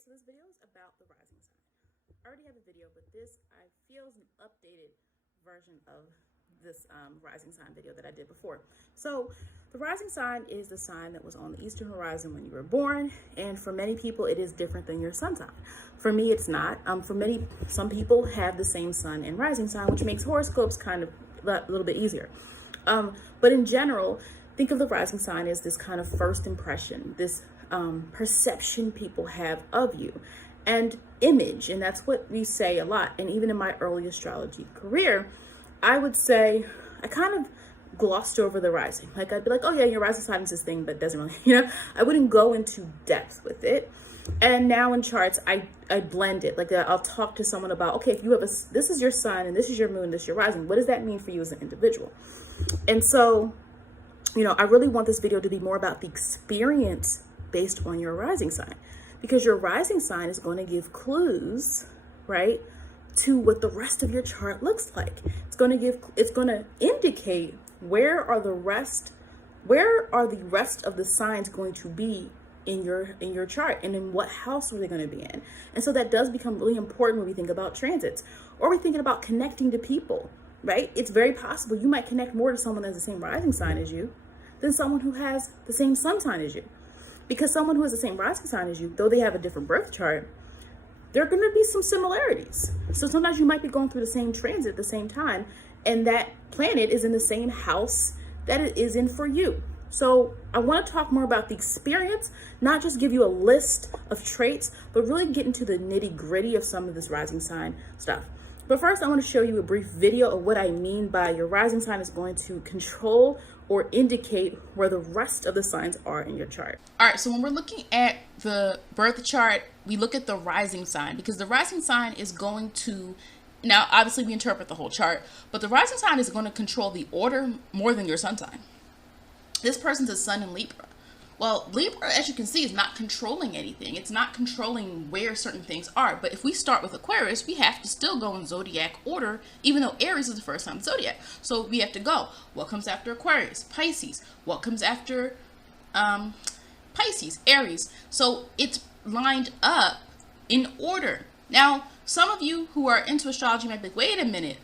Alright, so this video is about the rising sign. I already have a video, but this I feel is an updated version of this rising sign video that I did before. So the rising sign is the sign that was on the eastern horizon when you were born, and for many people it is different than your sun sign. For me it's not. Some people have the same sun and rising sign, which makes horoscopes kind of a little bit easier. But in general, think of the rising sign as this kind of first impression, this perception people have of you, and image. And that's what we say a lot. And even in my early astrology career, I would say I kind of glossed over the rising. Like I'd be like, oh yeah, your rising sign is this thing, but it doesn't really, I wouldn't go into depth with it. And now in charts, I blend it. Like I'll talk to someone about, okay, if you have this is your sun and this is your moon, this is your rising, what does that mean for you as an individual? And so, I really want this video to be more about the experience based on your rising sign, because your rising sign is going to give clues, right, to what the rest of your chart looks like. It's going to indicate where are the rest of the signs going to be in your chart, and in what house are they going to be in. And so that does become really important when we think about transits, or we're thinking about connecting to people, right? It's very possible you might connect more to someone that has the same rising sign as you than someone who has the same sun sign as you. Because someone who has the same rising sign as you, though they have a different birth chart, there are going to be some similarities. So sometimes you might be going through the same transit at the same time, and that planet is in the same house that it is in for you. So I want to talk more about the experience, not just give you a list of traits, but really get into the nitty gritty of some of this rising sign stuff. But first, I want to show you a brief video of what I mean by your rising sign is going to control or indicate where the rest of the signs are in your chart. All right, so when we're looking at the birth chart, we look at the rising sign, because the rising sign is going to, now obviously we interpret the whole chart, but the rising sign is going to control the order more than your sun sign. This person's a sun in Libra. Well, Libra, as you can see, is not controlling anything. It's not controlling where certain things are. But if we start with Aquarius, we have to still go in zodiac order, even though Aries is the first sign of zodiac. So we have to go. What comes after Aquarius? Pisces. What comes after Pisces? Aries. So it's lined up in order. Now, some of you who are into astrology might be like, wait a minute.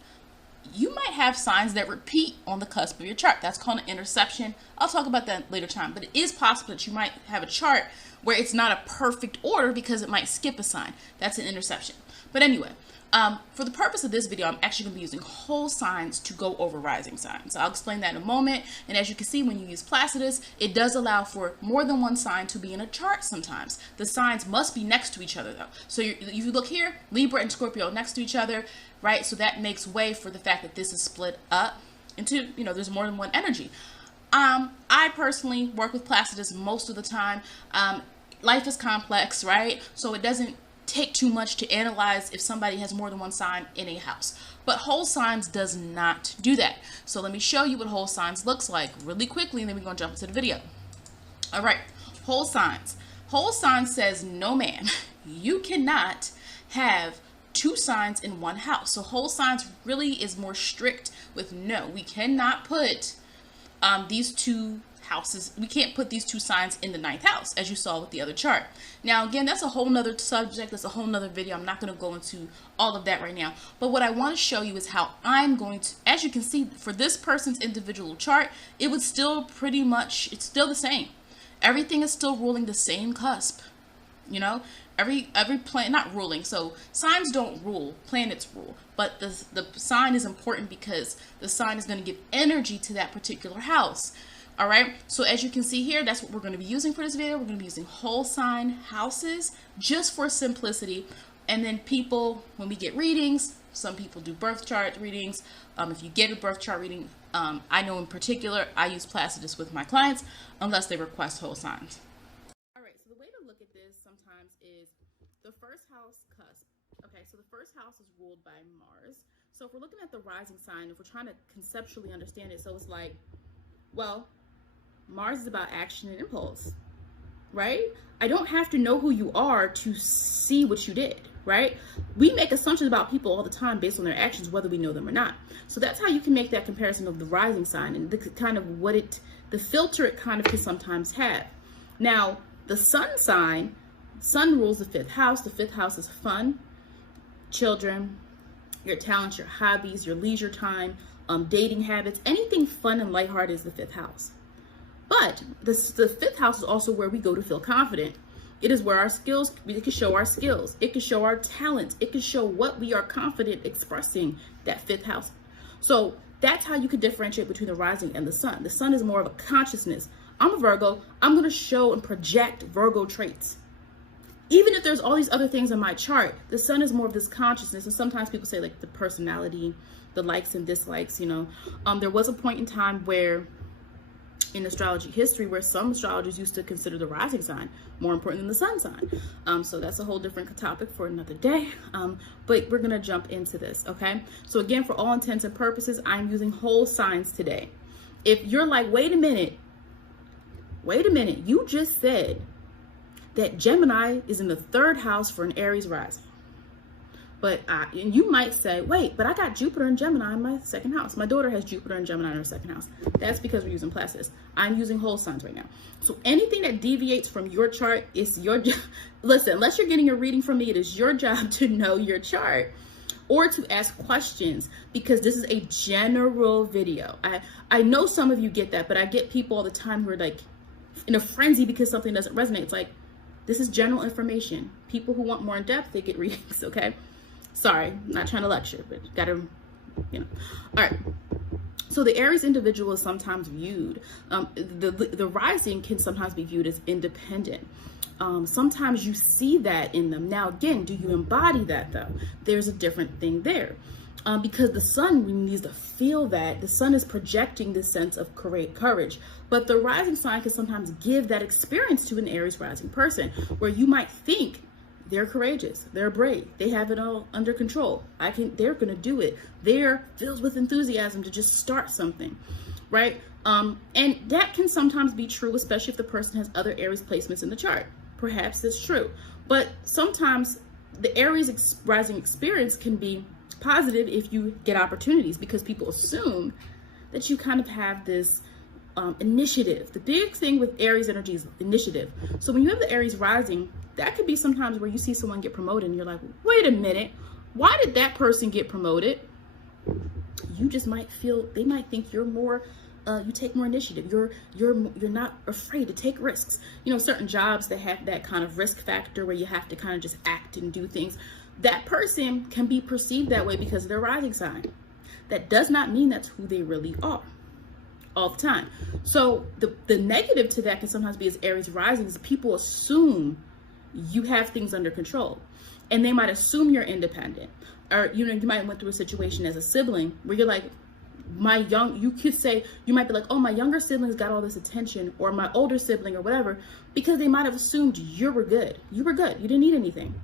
You might have signs that repeat on the cusp of your chart. That's called an interception. I'll talk about that later time, but it is possible that you might have a chart where it's not a perfect order because it might skip a sign. That's an interception. But anyway, for the purpose of this video, I'm actually going to be using whole signs to go over rising signs. So I'll explain that in a moment. And as you can see, when you use Placidus, it does allow for more than one sign to be in a chart sometimes. The signs must be next to each other though. So if you look here, Libra and Scorpio next to each other, right? So that makes way for the fact that this is split up into, there's more than one energy. I personally work with Placidus most of the time. Life is complex, right? So it doesn't take too much to analyze if somebody has more than one sign in a house. But whole signs does not do that. So let me show you what whole signs looks like really quickly, and then we're going to jump into the video. All right, whole signs. Whole sign says, no ma'am, you cannot have two signs in one house. So whole signs really is more strict with no. We cannot put these two houses, we can't put these two signs in the ninth house, as you saw with the other chart. Now again, that's a whole nother subject, that's a whole nother video. I'm not going to go into all of that right now, but what I want to show you is how I'm going to, as you can see, for this person's individual chart, it would still pretty much, it's still the same. Everything is still ruling the same cusp. Every planet, not ruling, so signs don't rule, planets rule, but the sign is important because the sign is going to give energy to that particular house. All right, so as you can see here, that's what we're going to be using for this video. We're going to be using whole sign houses just for simplicity. And then people, when we get readings, some people do birth chart readings. If you get a birth chart reading, I know in particular, I use Placidus with my clients unless they request whole signs. All right, so the way to look at this sometimes is the first house cusp. Okay, so the first house is ruled by Mars. So if we're looking at the rising sign, if we're trying to conceptually understand it, so it's like, well, Mars is about action and impulse, right? I don't have to know who you are to see what you did, right? We make assumptions about people all the time based on their actions, whether we know them or not. So that's how you can make that comparison of the rising sign and the kind of the filter it kind of can sometimes have. Now, the sun sign Sun rules the fifth house. The fifth house is fun, children, your talents, your hobbies, your leisure time, dating habits, anything fun and lighthearted is the fifth house. But the fifth house is also where we go to feel confident. It is where our skills, it can show our skills. It can show our talents. It can show what we are confident expressing, that fifth house. So that's how you can differentiate between the rising and the sun. The sun is more of a consciousness. I'm a Virgo. I'm going to show and project Virgo traits. Even if there's all these other things in my chart, the sun is more of this consciousness. And sometimes people say like the personality, the likes and dislikes, you know. There was a point in time where in astrology history where some astrologers used to consider the rising sign more important than the sun sign. So that's a whole different topic for another day. But we're going to jump into this, okay? So again, for all intents and purposes, I'm using whole signs today. If you're like, wait a minute, you just said that Gemini is in the third house for an Aries rising. But and you might say, wait, but I got Jupiter and Gemini in my second house. My daughter has Jupiter and Gemini in her second house. That's because we're using Placidus. I'm using whole signs right now. So anything that deviates from your chart is your job. Listen, unless you're getting a reading from me, it is your job to know your chart or to ask questions, because this is a general video. I know some of you get that, but I get people all the time who are like in a frenzy because something doesn't resonate. It's like, this is general information. People who want more in depth, they get readings, okay? Sorry, I'm not trying to lecture, but you gotta, you know. All right. So the Aries individual is sometimes viewed, the rising can sometimes be viewed as independent. Sometimes you see that in them. Now, again, do you embody that though? There's a different thing there. Because the sun needs to feel that. The sun is projecting this sense of courage. But the rising sign can sometimes give that experience to an Aries rising person where you might think they're courageous, they're brave, they have it all under control. They're going to do it. They're filled with enthusiasm to just start something, right? And that can sometimes be true, especially if the person has other Aries placements in the chart. Perhaps that's true. But sometimes the Aries rising experience can be positive if you get opportunities, because people assume that you kind of have this initiative. The big thing with Aries energy is initiative. So when you have the Aries rising, that could be sometimes where you see someone get promoted and you're like, wait a minute, why did that person get promoted? You just might feel, they might think you're more, you take more initiative. You're not afraid to take risks. You know, certain jobs that have that kind of risk factor where you have to kind of just act and do things. That person can be perceived that way because of their rising sign. That does not mean that's who they really are all the time. So the negative to that can sometimes be as Aries rising is people assume you have things under control, and they might assume you're independent, or you know, you might went through a situation as a sibling where you're like, you could say, you might be like, oh, my younger siblings got all this attention, or my older sibling or whatever, because they might have assumed you were good, you didn't need anything,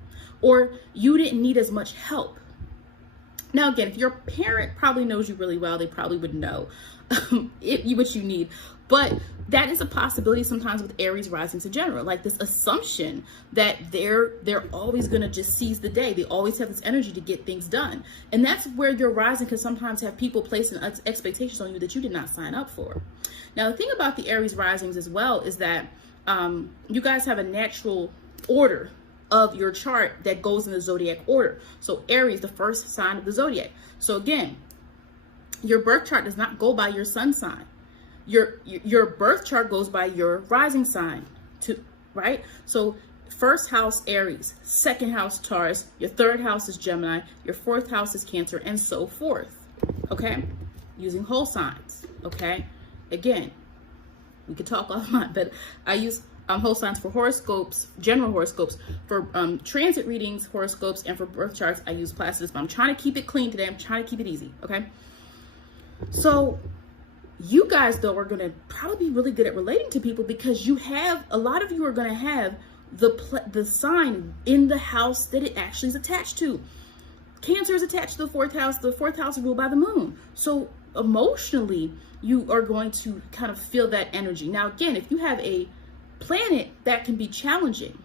or you didn't need as much help. Now again, if your parent probably knows you really well, they probably would know what you need. But that is a possibility sometimes with Aries risings in general, like this assumption that they're always going to just seize the day. They always have this energy to get things done. And that's where your rising can sometimes have people placing expectations on you that you did not sign up for. Now, the thing about the Aries risings as well is that you guys have a natural order of your chart that goes in the zodiac order. So Aries, the first sign of the zodiac. So again, your birth chart does not go by your sun sign. Your birth chart goes by your rising sign, right? So first house Aries, second house Taurus, your third house is Gemini, your fourth house is Cancer, and so forth. Okay, using whole signs. Okay, again, we could talk offline, but I use whole signs for horoscopes, general horoscopes. For transit readings, horoscopes, and for birth charts, I use Placidus. But I'm trying to keep it clean today. I'm trying to keep it easy. Okay, so you guys, though, are going to probably be really good at relating to people because a lot of you are going to have the sign in the house that it actually is attached to. Cancer is attached to the fourth house. The fourth house is ruled by the moon. So emotionally, you are going to kind of feel that energy. Now, again, if you have a planet that can be challenging,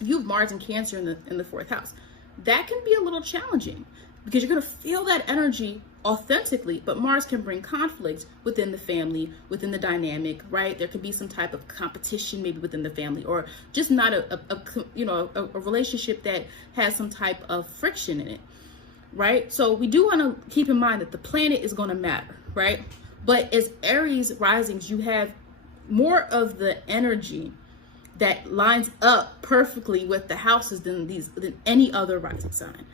you have Mars and Cancer in the fourth house, that can be a little challenging because you're going to feel that energy authentically, but Mars can bring conflict within the family, within the dynamic, right? There could be some type of competition maybe within the family, or just not a relationship that has some type of friction in it, right? So we do want to keep in mind that the planet is going to matter, right? But as Aries risings, you have more of the energy that lines up perfectly with the houses than any other rising sign,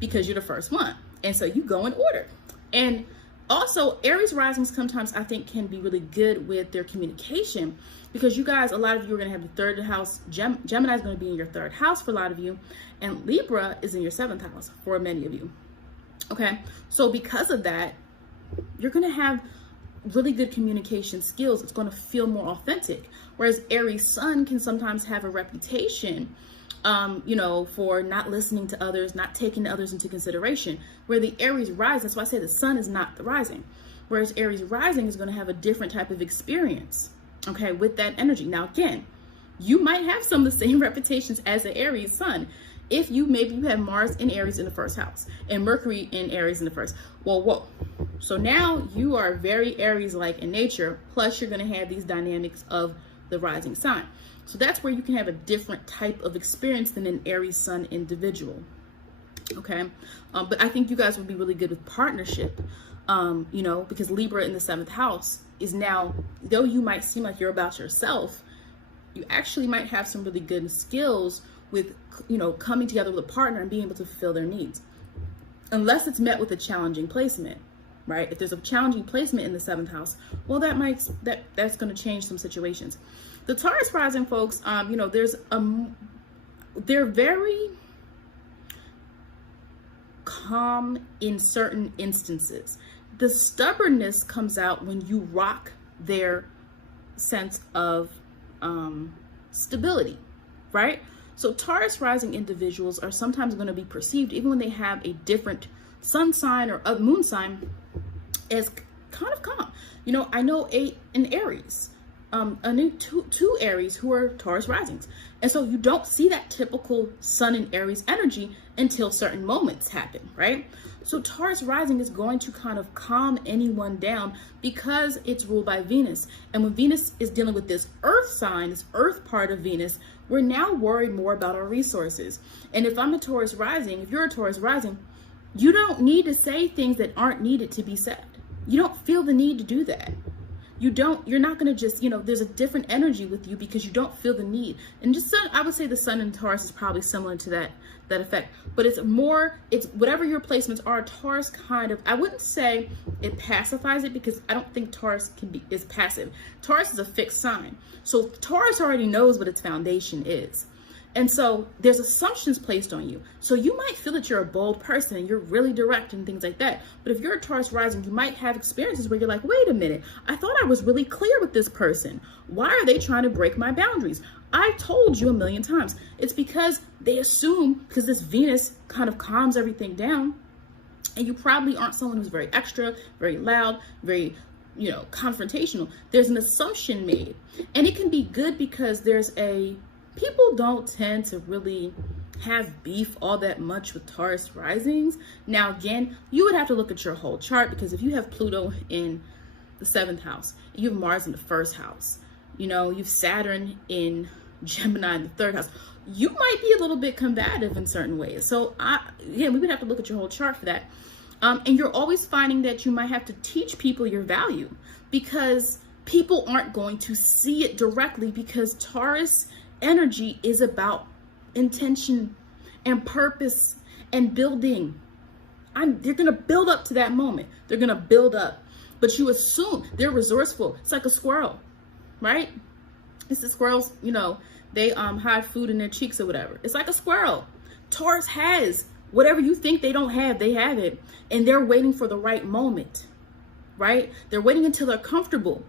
because you're the first one, and so you go in order. And also, Aries risings sometimes I think can be really good with their communication, because you guys, a lot of you are going to have your third house. Gemini is going to be in your third house for a lot of you, and Libra is in your seventh house for many of you. Okay, so because of that, you're going to have really good communication skills. It's going to feel more authentic. Whereas Aries sun can sometimes have a reputation for not listening to others, not taking others into consideration. Where the Aries rising, that's why I say the sun is not the rising. Whereas Aries rising is going to have a different type of experience, okay, with that energy. Now, again, you might have some of the same reputations as the Aries sun. If maybe you have Mars in Aries in the first house and Mercury in Aries in the first. Well, whoa. So now you are very Aries-like in nature, plus you're going to have these dynamics of the rising sign. So that's where you can have a different type of experience than an Aries sun individual. Okay. But I think you guys would be really good with partnership, because Libra in the seventh house is now, though you might seem like you're about yourself, you actually might have some really good skills with, coming together with a partner and being able to fulfill their needs. Unless it's met with a challenging placement, right? If there's a challenging placement in the seventh house, well, that's going to change some situations. The Taurus rising folks, they're very calm in certain instances. The stubbornness comes out when you rock their sense of stability, right? So Taurus rising individuals are sometimes going to be perceived, even when they have a different sun sign or a moon sign, as kind of calm. I know an Aries, two Aries who are Taurus risings. And so you don't see that typical sun and Aries energy until certain moments happen, right? So Taurus rising is going to kind of calm anyone down because it's ruled by Venus. And when Venus is dealing with this earth sign, this earth part of Venus, we're now worried more about our resources. And if I'm a Taurus rising, if you're a Taurus rising, you don't need to say things that aren't needed to be said. You don't feel the need to do that. You're not going to just, there's a different energy with you because you don't feel the need. And just I would say the sun in Taurus is probably similar to that effect, but it's whatever your placements are. Taurus kind of, I wouldn't say it pacifies it, because I don't think Taurus is passive. Taurus is a fixed sign. So Taurus already knows what its foundation is. And so there's assumptions placed on you. So you might feel that you're a bold person and you're really direct and things like that. But if you're a Taurus rising, you might have experiences where you're like, wait a minute, I thought I was really clear with this person. Why are they trying to break my boundaries? I told you a million times. It's because they assume, because this Venus kind of calms everything down, and you probably aren't someone who's very extra, very loud, very, confrontational. There's an assumption made. And it can be good because people don't tend to really have beef all that much with Taurus risings. Now, again, you would have to look at your whole chart, because if you have Pluto in the seventh house, you have Mars in the first house, you've Saturn in Gemini in the third house, you might be a little bit combative in certain ways. So we would have to look at your whole chart for that. And you're always finding that you might have to teach people your value, because people aren't going to see it directly, because Taurus energy is about intention and purpose and building. They're going to build up to that moment. They're going to build up. But you assume they're resourceful. It's like a squirrel, right? It's the squirrels, they hide food in their cheeks or whatever. It's like a squirrel. Taurus has whatever you think they don't have, they have it. And they're waiting for the right moment, right? They're waiting until they're comfortable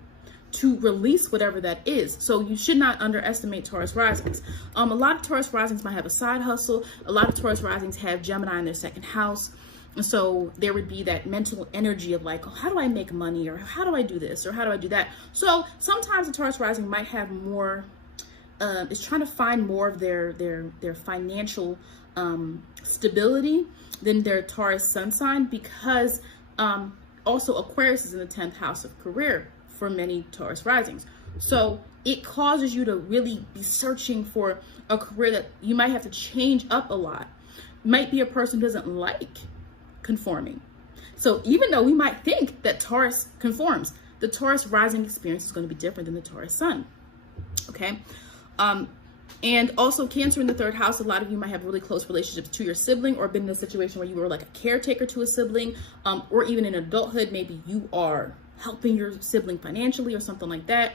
to release whatever that is. So you should not underestimate Taurus risings. A lot of Taurus risings might have a side hustle. A lot of Taurus risings have Gemini in their second house. And so there would be that mental energy of like, oh, how do I make money? Or how do I do this? Or how do I do that? So sometimes the Taurus rising might have more, is trying to find more of their financial stability than their Taurus sun sign, because Also, Aquarius is in the 10th house of career for many Taurus risings. So it causes you to really be searching for a career that you might have to change up a lot. Might be a person who doesn't like conforming. So even though we might think that Taurus conforms, the Taurus rising experience is going to be different than the Taurus sun. Okay. And also Cancer in the 3rd house, a lot of you might have really close relationships to your sibling, or been in a situation where you were like a caretaker to a sibling, or even in adulthood, maybe you are helping your sibling financially or something like that,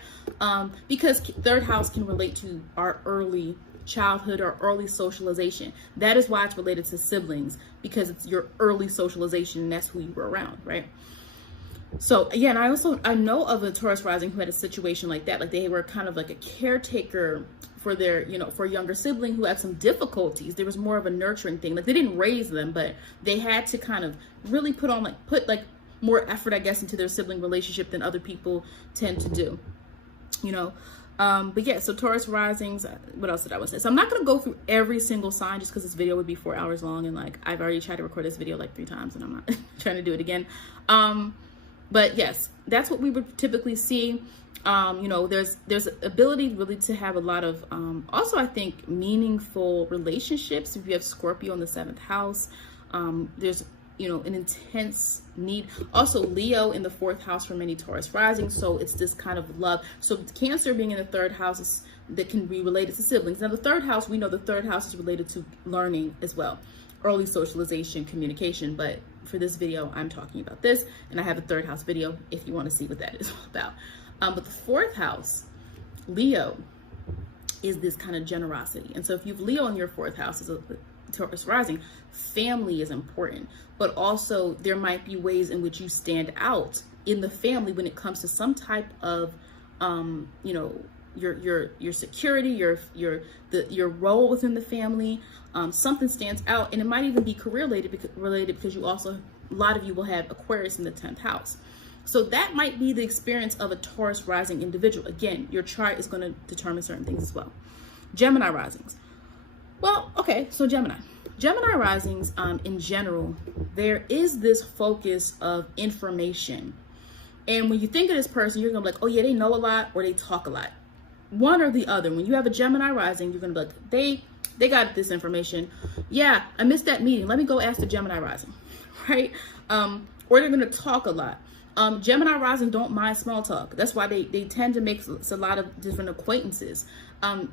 because 3rd house can relate to our early childhood or early socialization. That is why it's related to siblings, because it's your early socialization and that's who you were around, right? So again, I know of a Taurus rising who had a situation like that, like they were kind of like a caretaker for their, for a younger sibling who had some difficulties. There was more of a nurturing thing. Like they didn't raise them, but they had to kind of really put more effort, I guess, into their sibling relationship than other people tend to do, But yeah, so Taurus risings, what else did I want to say? So I'm not going to go through every single sign just because this video would be 4 hours long. And like, I've already tried to record this video like 3 times and I'm not trying to do it again. But yes, that's what we would typically see. There's ability really to have a lot of, also I think meaningful relationships. If you have Scorpio in the 7th house, there's, an intense need. Also Leo in the 4th house for many Taurus rising. So it's this kind of love. So Cancer being in the 3rd house that can be related to siblings. Now the 3rd house, we know the 3rd house is related to learning as well. Early socialization, communication, but for this video, I'm talking about this, and I have a 3rd house video if you want to see what that is all about. But the 4th house, Leo, is this kind of generosity. And so if you have Leo in your 4th house as a Taurus rising, family is important, but also there might be ways in which you stand out in the family when it comes to some type of, your security, your role within the family. Something stands out, and it might even be career related because you also, a lot of you will have Aquarius in the 10th house. So that might be the experience of a Taurus rising individual. Again, your chart is going to determine certain things as well. Gemini risings. Well, okay, so Gemini risings, in general, there is this focus of information. And when you think of this person, you're gonna be like, oh yeah, they know a lot or they talk a lot. One or the other. When you have a Gemini rising, you're gonna be like, they got this information. Yeah, I missed that meeting. Let me go ask the Gemini rising, right? Or they're gonna talk a lot. Gemini rising don't mind small talk. That's why they tend to make a lot of different acquaintances. I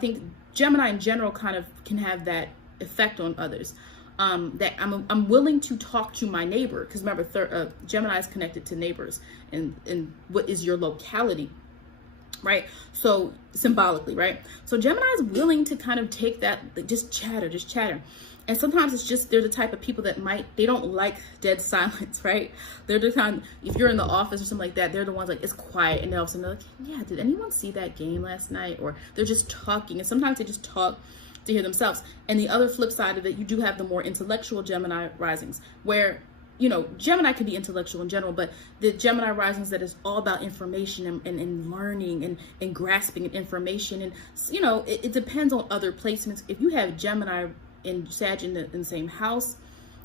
think Gemini in general kind of can have that effect on others. That I'm willing to talk to my neighbor, because remember, Gemini is connected to neighbors and what is your locality, right? So symbolically, right? So Gemini is willing to kind of take that, just chatter. And sometimes it's just, they're the type of people that they don't like dead silence, right? They're the kind, if you're in the office or something like that, they're the ones like, it's quiet. And then all of a sudden they're like, yeah, did anyone see that game last night? Or they're just talking. And sometimes they just talk to hear themselves. And the other flip side of it, you do have the more intellectual Gemini risings where, Gemini can be intellectual in general, but the Gemini risings that is all about information and learning and grasping information. And, it depends on other placements. If you have Gemini and Sag in the same house,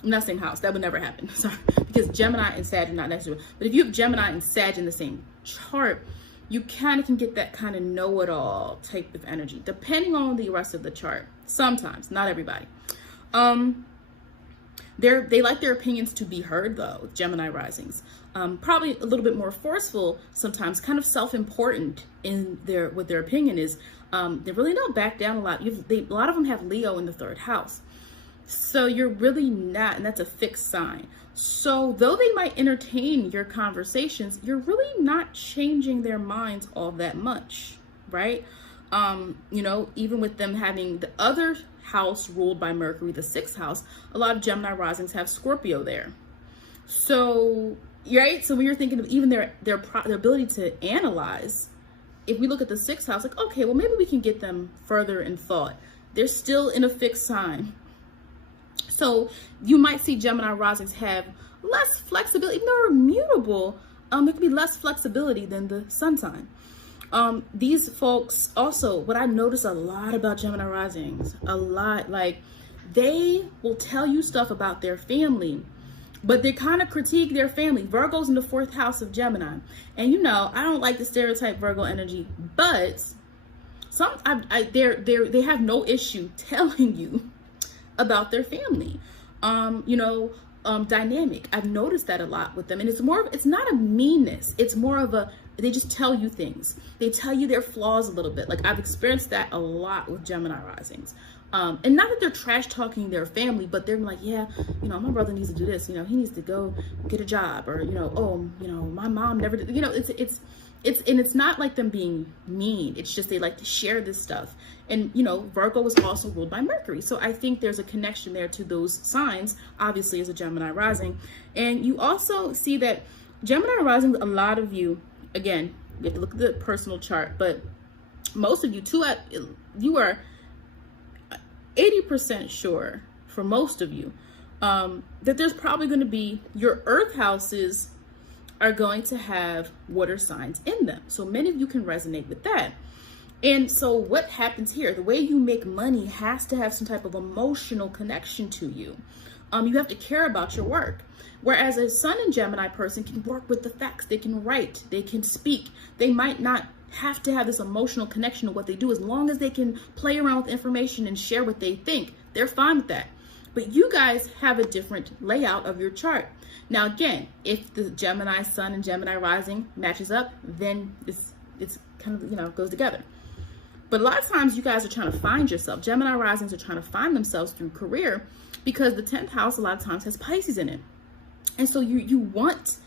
not same house, that would never happen. Sorry, because Gemini and Sag are not next to it. But if you have Gemini and Sag in the same chart, you kind of can get that kind of know-it-all type of energy, depending on the rest of the chart. Sometimes, not everybody. They like their opinions to be heard, though. Gemini risings, probably a little bit more forceful sometimes, kind of self-important in what their opinion is. They really don't back down a lot. A lot of them have Leo in the 3rd house. So you're really not, and that's a fixed sign. So though they might entertain your conversations, you're really not changing their minds all that much, right? Even with them having the other house ruled by Mercury, the 6th house, a lot of Gemini risings have Scorpio there. So, right? So when you're thinking of even their ability to analyze, if we look at the 6th house, like, okay, well, maybe we can get them further in thought. They're still in a fixed sign. So you might see Gemini risings have less flexibility. Even though they're mutable, there can be less flexibility than the sun sign. These folks also, what I notice a lot about Gemini risings, like they will tell you stuff about their family but they kind of critique their family. Virgo's in the 4th house of Gemini. And you know, I don't like the stereotype Virgo energy, but they have no issue telling you about their family. Dynamic. I've noticed that a lot with them. And it's not a meanness. It's more of they just tell you things. They tell you their flaws a little bit. Like, I've experienced that a lot with Gemini risings. And not that they're trash talking their family, but they're like, yeah, my brother needs to do this. He needs to go get a job, or, my mom never did. It's not like them being mean. It's just they like to share this stuff. And, Virgo was also ruled by Mercury. So I think there's a connection there to those signs, obviously, as a Gemini rising. And you also see that Gemini rising, a lot of you, again, you have to look at the personal chart, but most of you, you are 80% sure, for most of you, that there's probably going to be, your earth houses are going to have water signs in them. So many of you can resonate with that. And so what happens here, the way you make money has to have some type of emotional connection to you. You have to care about your work. Whereas a Sun and Gemini person can work with the facts. They can write, they can speak. They might not have to have this emotional connection to what they do. As long as they can play around with information and share what they think, they're fine with that. But you guys have a different layout of your chart. Now, again, if the Gemini Sun and Gemini Rising matches up, then it's kind of, goes together. But a lot of times you guys are trying to find yourself. Gemini Risings are trying to find themselves through career, because the 10th house a lot of times has Pisces in it. And so you want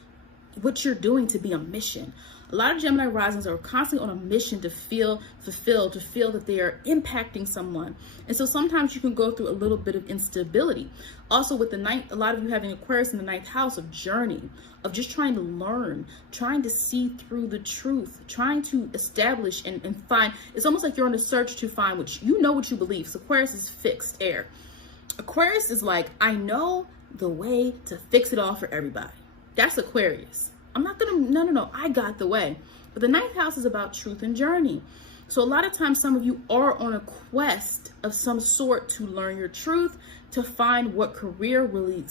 what you're doing to be a mission. A lot of Gemini risings are constantly on a mission to feel fulfilled, to feel that they are impacting someone. And so sometimes you can go through a little bit of instability. Also with the 9th, a lot of you having Aquarius in the 9th house of journey, of just trying to learn, trying to see through the truth, trying to establish and find. It's almost like you're on a search to find what you believe. So Aquarius is fixed air. Aquarius is like, I know the way to fix it all for everybody. That's Aquarius. I'm not gonna, no, I got the way. But the 9th house is about truth and journey. So a lot of times some of you are on a quest of some sort to learn your truth, to find what career really,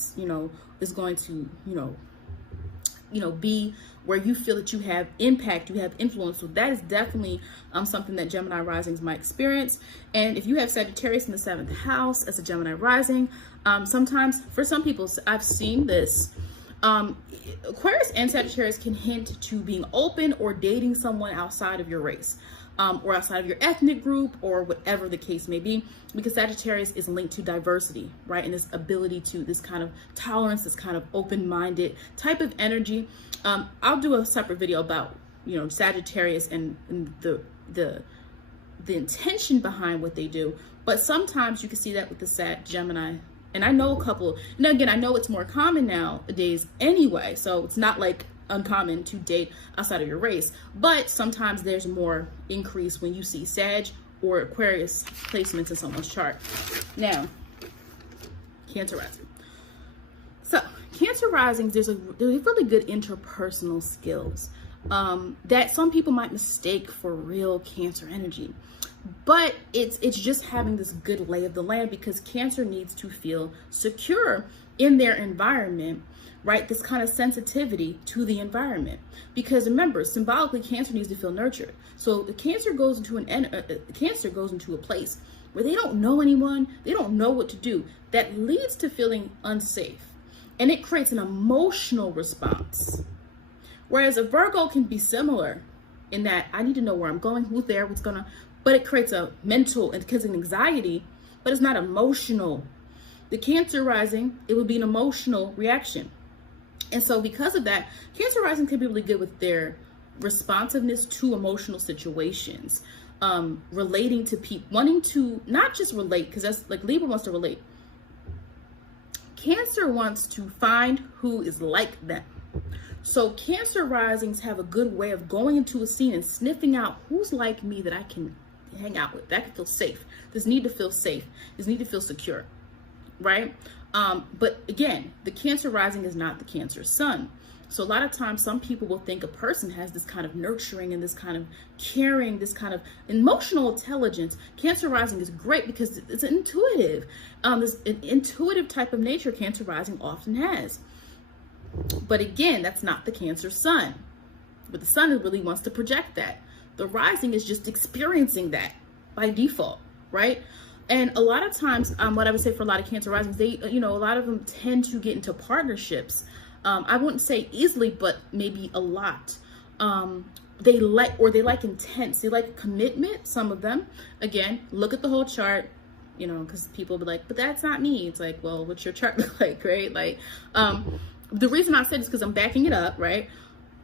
is going to, be where you feel that you have impact, you have influence. So that is definitely something that Gemini risings might experience. And if you have Sagittarius in the 7th house as a Gemini rising, sometimes for some people, I've seen this, Aquarius and Sagittarius can hint to being open or dating someone outside of your race, or outside of your ethnic group, or whatever the case may be, because Sagittarius is linked to diversity, right? And this ability to, this kind of tolerance, this kind of open-minded type of energy. I'll do a separate video about, Sagittarius and the intention behind what they do. But sometimes you can see that with the Sag Gemini. And I know a couple, and again, I know it's more common nowadays anyway, so it's not like uncommon to date outside of your race, but sometimes there's more increase when you see Sag or Aquarius placements in someone's chart. Now, Cancer Rising. So, Cancer Risings, there's really good interpersonal skills that some people might mistake for real Cancer energy. But it's just having this good lay of the land, because Cancer needs to feel secure in their environment, right? This kind of sensitivity to the environment. Because remember, symbolically, Cancer needs to feel nurtured. So the Cancer goes into a place where they don't know anyone, they don't know what to do. That leads to feeling unsafe, and it creates an emotional response. Whereas a Virgo can be similar in that I need to know where I'm going, who's there, what's gonna. But it creates a mental and because of anxiety, but it's not emotional. The Cancer rising, it would be an emotional reaction. And so because of that, Cancer rising can be really good with their responsiveness to emotional situations, relating to people, wanting to not just relate, because that's like Libra wants to relate. Cancer wants to find who is like them. So Cancer risings have a good way of going into a scene and sniffing out who's like me that I can hang out with, that I can feel safe. This need to feel safe, this need to feel secure, right? But again, the Cancer rising is not the Cancer sun. So a lot of times some people will think a person has this kind of nurturing and this kind of caring, this kind of emotional intelligence. Cancer rising is great because it's intuitive. This an intuitive type of nature Cancer rising often has. But again, that's not the Cancer sun. But the sun really wants to project that. The rising is just experiencing that by default, right? And a lot of times, what I would say for a lot of Cancer risings, they, a lot of them tend to get into partnerships. I wouldn't say easily, but maybe a lot. They like intense, they like commitment, some of them. Again, look at the whole chart, because people will be like, but that's not me. It's like, well, what's your chart look like, right? Like, the reason I said is because I'm backing it up, right?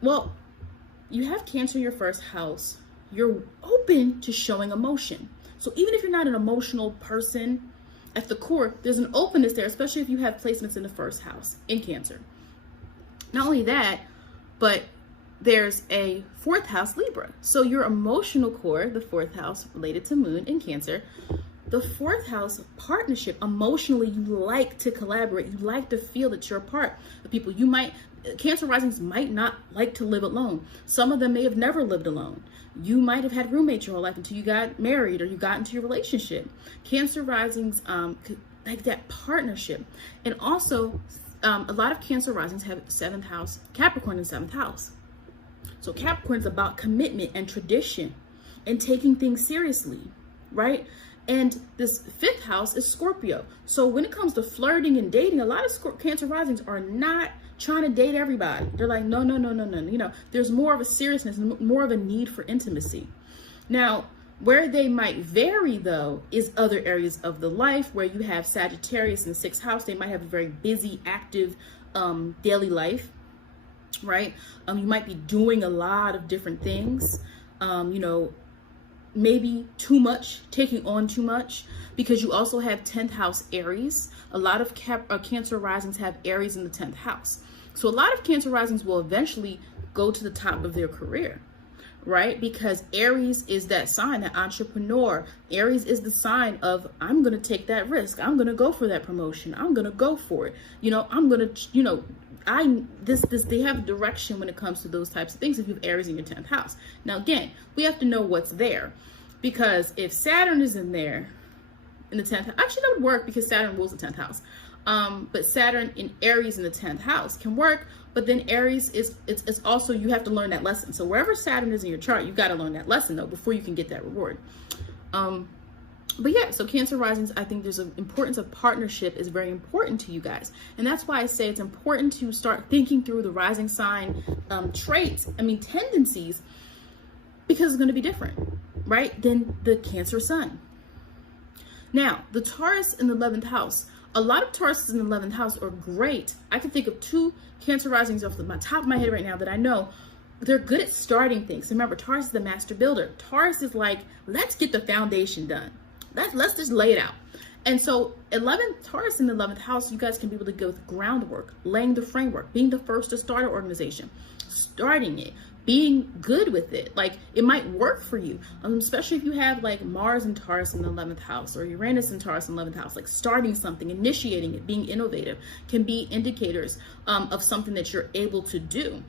Well, you have Cancer in your first house. You're open to showing emotion. So even if you're not an emotional person, at the core, there's an openness there, especially if you have placements in the first house in Cancer. Not only that, but there's a fourth house Libra. So your emotional core, the fourth house related to Moon in Cancer, the fourth house partnership, emotionally, you like to collaborate. You like to feel that you're a part of people. Cancer risings might not like to live alone. Some of them may have never lived alone. You might have had roommates your whole life until you got married or you got into your relationship. Cancer risings like that partnership. And also, a lot of Cancer risings have seventh house, Capricorn in seventh house. So Capricorn is about commitment and tradition and taking things seriously, right? And this fifth house is Scorpio. So when it comes to flirting and dating, a lot of Cancer risings are not trying to date everybody. They're like, no. There's more of a seriousness, more of a need for intimacy. Now, where they might vary, though, is other areas of the life where you have Sagittarius in the sixth house. They might have a very busy, active daily life, right? You might be doing a lot of different things, maybe too much, taking on too much, because you also have 10th house Aries. A lot of Cancer risings have Aries in the 10th house. So a lot of Cancer risings will eventually go to the top of their career, right? Because Aries is that sign, that entrepreneur. Aries is the sign of, I'm going to take that risk. I'm going to go for that promotion. I'm going to go for it. I'm going to, they have direction when it comes to those types of things if you have Aries in your 10th house. Now, again, we have to know what's there, because if Saturn is in there in the 10th, actually that would work because Saturn rules the 10th house. But Saturn in Aries in the 10th house can work, but then Aries it's also, you have to learn that lesson. So wherever Saturn is in your chart, you got to learn that lesson though before you can get that reward. But yeah, so Cancer risings, I think there's an importance of partnership is very important to you guys. And that's why I say it's important to start thinking through the rising sign tendencies, because it's going to be different, right, than the Cancer sun. Now, the Taurus in the 11th house. A lot of Tauruses in the 11th house are great. I can think of 2 Cancer risings off the top of my head right now that I know. They're good at starting things. Remember, Taurus is the master builder. Taurus is like, let's get the foundation done. Let's just lay it out. And so Taurus in the 11th house, you guys can be able to go with groundwork, laying the framework, being the first to start an organization, starting it, being good with it. Like, it might work for you, especially if you have like Mars and Taurus in the 11th house or Uranus and Taurus in the 11th house. Like, starting something, initiating it, being innovative can be indicators of something that you're able to do.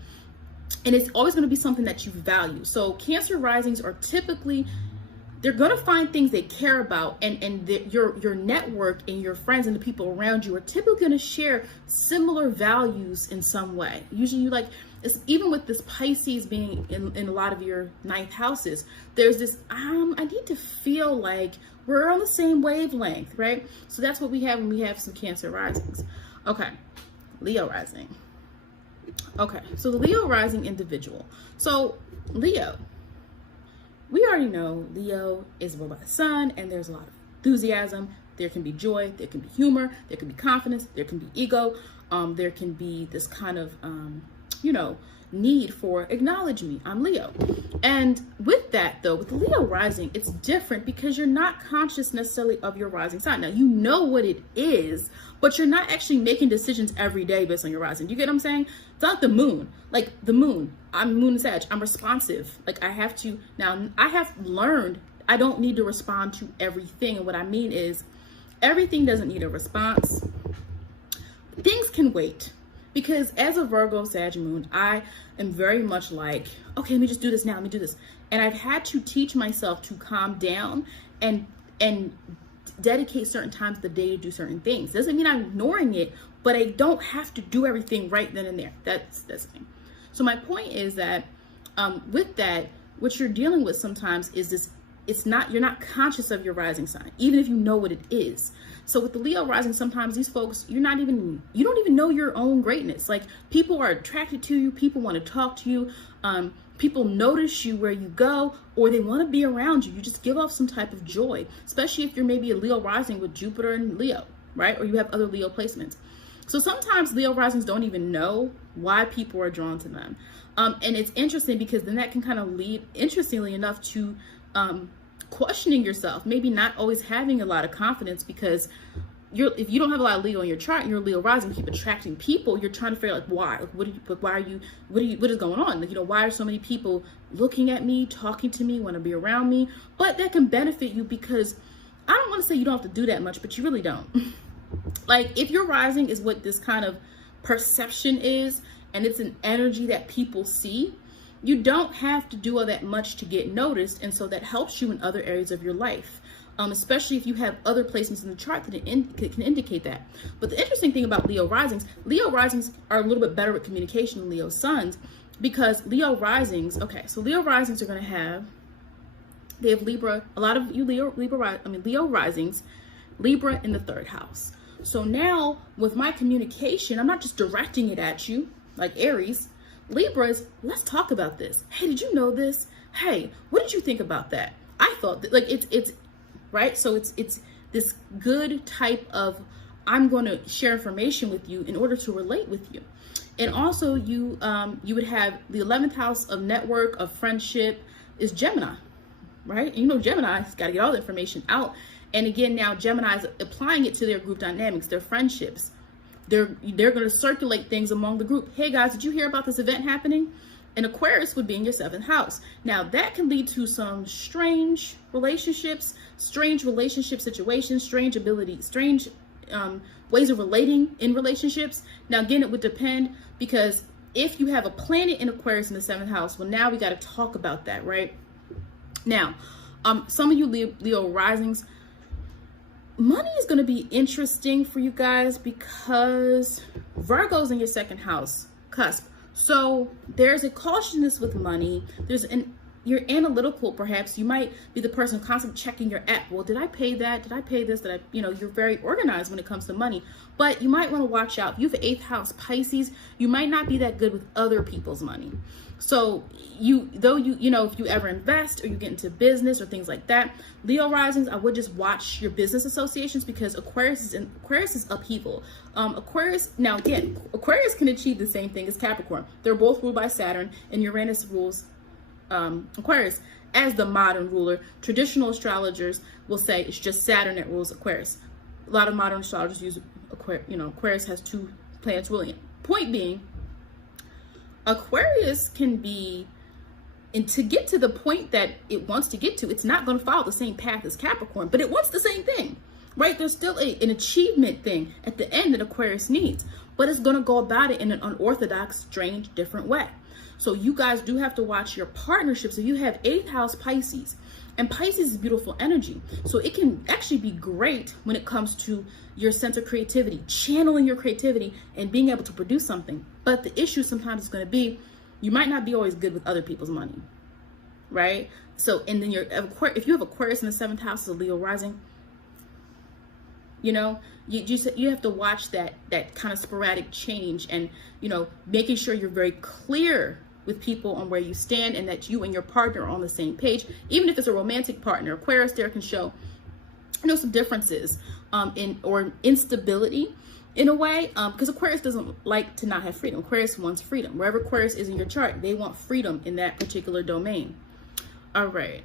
And it's always going to be something that you value. So Cancer risings are typically, they're going to find things they care about, and your network and your friends and the people around you are typically going to share similar values in some way. Usually you like, it's, even with this Pisces being in a lot of your 9th houses, there's this, I need to feel like we're on the same wavelength, right? So that's what we have when we have some Cancer risings. Okay, Leo rising. Okay, so the Leo rising individual. So Leo, we already know Leo is ruled by the sun, and there's a lot of enthusiasm. There can be joy, there can be humor, there can be confidence, there can be ego, there can be this kind of, need for acknowledge me, I'm Leo. And with that though, with Leo rising, it's different because you're not conscious necessarily of your rising sign. Now, you know what it is, but you're not actually making decisions every day based on your rising. Do you get what I'm saying? It's not the moon. Like the moon, I'm moon and Sag, I'm responsive. Like I have learned I don't need to respond to everything. And what I mean is everything doesn't need a response. Things can wait. Because as a Virgo Sag moon, I am very much like, okay, let me just do this now, let me do this. And I've had to teach myself to calm down and dedicate certain times of the day to do certain things. Doesn't mean I'm ignoring it, but I don't have to do everything right then and there. That's the thing. So my point is that with that, what you're dealing with sometimes is this, you're not conscious of your rising sign, even if you know what it is. So with the Leo rising, sometimes these folks, you don't even know your own greatness. Like, people are attracted to you, people want to talk to you, people notice you where you go, or they want to be around you. You just give off some type of joy, especially if you're maybe a Leo rising with Jupiter and Leo, right? Or you have other Leo placements. So sometimes Leo risings don't even know why people are drawn to them. And it's interesting because then that can kind of lead, interestingly enough, to questioning yourself, maybe not always having a lot of confidence, because if you don't have a lot of Leo in your chart, you're a Leo rising, keep attracting people, you're trying to figure out, like, why? What is going on? Like, you know, why are so many people looking at me, talking to me, want to be around me? But that can benefit you, because I don't want to say you don't have to do that much, but you really don't. Like, if your rising is what this kind of perception is, and it's an energy that people see, you don't have to do all that much to get noticed. And so that helps you in other areas of your life, especially if you have other placements in the chart that can indicate that. But the interesting thing about Leo risings are a little bit better with communication than Leo suns, because Leo risings, so Leo risings are going to they have Libra, a lot of you Leo risings, Libra in the 3rd house. So now with my communication, I'm not just directing it at you like Aries. Libras, let's talk about this. Hey, did you know this? Hey, what did you think about that? I thought that, like, it's right. So it's this good type of, I'm going to share information with you in order to relate with you. And also you would have the 11th house of network, of friendship, is Gemini, right? And you know, Gemini's got to get all the information out. And again, now Gemini's applying it to their group dynamics, their friendships. They're going to circulate things among the group. Hey guys, did you hear about this event happening? And Aquarius would be in your 7th house. Now that can lead to some strange relationships, strange relationship situations, strange abilities, strange ways of relating in relationships. Now again, it would depend, because if you have a planet in Aquarius in the 7th house, well, now we got to talk about that, right? Now, some of you Leo risings, money is going to be interesting for you guys, because Virgo's in your 2nd house, Cusp. So there's a cautiousness with money. You're analytical, perhaps. You might be the person constantly checking your app. Well, did I pay that? Did I pay this? You're very organized when it comes to money. But you might want to watch out. If you have 8th house Pisces, you might not be that good with other people's money. So if you ever invest or you get into business or things like that, Leo risings, I would just watch your business associations, because Aquarius is upheaval. Aquarius can achieve the same thing as Capricorn. They're both ruled by Saturn, and Uranus rules Aquarius as the modern ruler. Traditional astrologers will say it's just Saturn that rules Aquarius. A lot of modern astrologers use Aquarius has 2 planets ruling it. Point being, Aquarius can be, and to get to the point that it wants to get to, it's not going to follow the same path as Capricorn, but it wants the same thing, right? There's still an achievement thing at the end that Aquarius needs, but it's going to go about it in an unorthodox, strange, different way. So you guys do have to watch your partnerships. So you have 8th house Pisces, and Pisces is beautiful energy. So it can actually be great when it comes to your sense of creativity, channeling your creativity and being able to produce something. But the issue sometimes is going to be, you might not be always good with other people's money, right? So, and then if you have Aquarius in the 7th house as a Leo rising, you have to watch that kind of sporadic change, and making sure you're very clear with people on where you stand, and that you and your partner are on the same page. Even if it's a romantic partner, Aquarius there can show some differences or instability in a way, because Aquarius doesn't like to not have freedom. Aquarius wants freedom. Wherever Aquarius is in your chart, they want freedom in that particular domain. All right.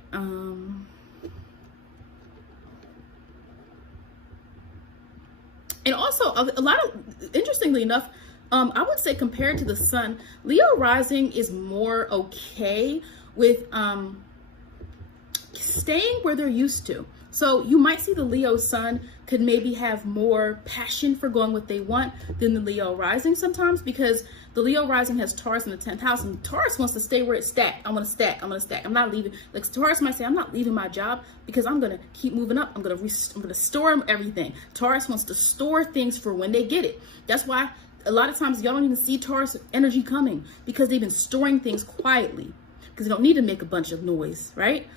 And also, a lot of, interestingly enough, I would say compared to the sun, Leo rising is more okay with staying where they're used to. So you might see the Leo sun could maybe have more passion for going what they want than the Leo rising sometimes, because The Leo rising has Taurus in the 10th house, and Taurus wants to stay where it's stacked. I want to stack. I'm going to stack. I'm not leaving. Like Taurus might say, I'm not leaving my job because I'm going to keep moving up. I'm going to store everything. Taurus wants to store things for when they get it. That's why a lot of times y'all don't even see Taurus energy coming, because they've been storing things quietly, because they don't need to make a bunch of noise, right?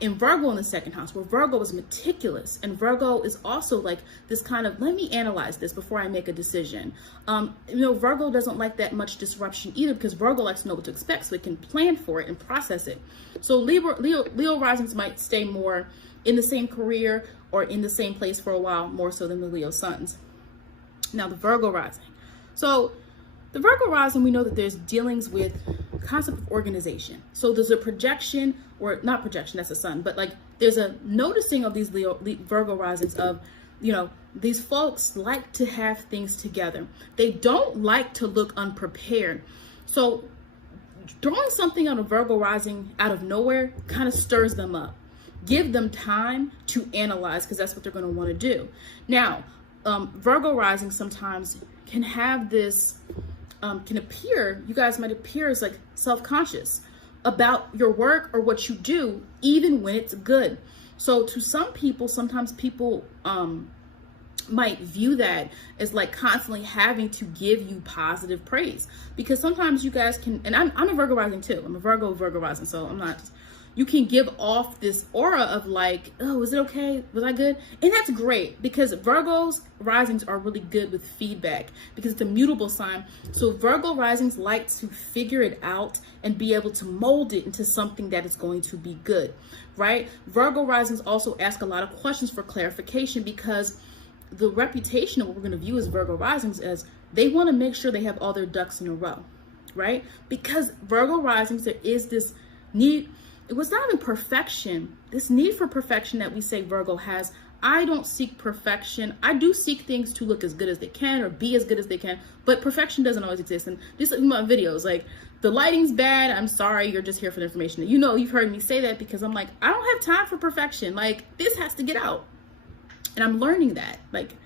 In Virgo in the 2nd house, where Virgo is meticulous, and Virgo is also like this kind of, let me analyze this before I make a decision. Virgo doesn't like that much disruption either, because Virgo likes to know what to expect so it can plan for it and process it. So Leo risings might stay more in the same career or in the same place for a while, more so than the Leo suns. Now the Virgo rising. So the Virgo rising, we know that there's dealings with concept of organization. So there's a projection, or not projection, that's the sun, but like there's a noticing of these Virgo risings of, these folks like to have things together. They don't like to look unprepared. So throwing something on a Virgo rising out of nowhere kind of stirs them up. Give them time to analyze, because that's what they're going to want to do. Now, Virgo rising sometimes can have this, you guys might appear as like self-conscious about your work or what you do, even when it's good. So to some people, sometimes people might view that as like constantly having to give you positive praise, because sometimes you guys can, and I'm a Virgo rising too. I'm a Virgo rising, so I'm not. You can give off this aura of like, oh, is it okay? Was I good? And that's great, because Virgo's risings are really good with feedback, because it's a mutable sign. So Virgo risings like to figure it out and be able to mold it into something that is going to be good, right? Virgo risings also ask a lot of questions for clarification, because the reputation of what we're going to view as Virgo risings as they want to make sure they have all their ducks in a row, right? Because Virgo risings, there is this need. It was not even perfection, this need for perfection that we say Virgo has. I don't seek perfection. I do seek things to look as good as they can or be as good as they can, but perfection doesn't always exist. And this is my videos, like the lighting's bad. I'm sorry, you're just here for the information. You've heard me say that, because I'm like, I don't have time for perfection. Like, this has to get out. And I'm learning that, like,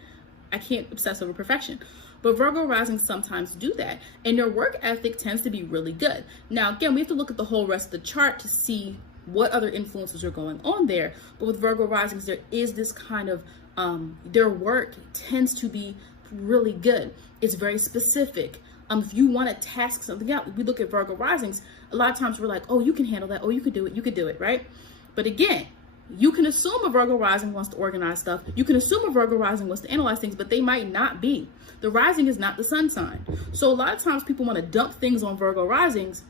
I can't obsess over perfection. But Virgo rising sometimes do that, and their work ethic tends to be really good. Now, again, we have to look at the whole rest of the chart to see what other influences are going on there. But with Virgo risings, there is this kind of, their work tends to be really good. It's very specific. If you want to task something out, we look at Virgo risings, a lot of times we're like, oh, you can handle that. Oh, you could do it, right? But again, you can assume a Virgo rising wants to organize stuff. You can assume a Virgo rising wants to analyze things, but they might not be. The rising is not the sun sign. So a lot of times people want to dump things on Virgo risings,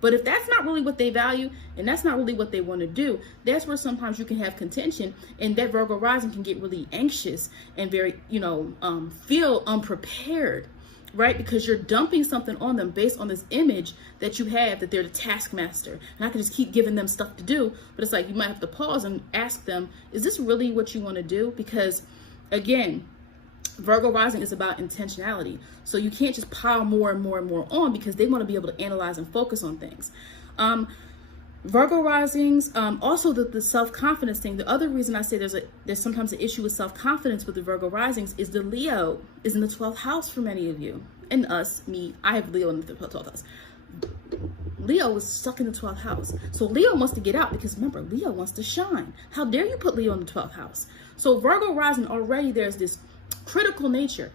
but if that's not really what they value and that's not really what they want to do, that's where sometimes you can have contention, and that Virgo rising can get really anxious and very, feel unprepared, right? Because you're dumping something on them based on this image that you have that they're the taskmaster. And I can just keep giving them stuff to do, but it's like you might have to pause and ask them, is this really what you want to do? Because again, Virgo rising is about intentionality. So you can't just pile more and more and more on, because they want to be able to analyze and focus on things. Virgo risings, also the self-confidence thing. The other reason I say there's sometimes an issue with self-confidence with the Virgo risings is the Leo is in the 12th house for many of you. And me, I have Leo in the 12th house. Leo is stuck in the 12th house. So Leo wants to get out, because remember, Leo wants to shine. How dare you put Leo in the 12th house? So Virgo rising, already there's this critical nature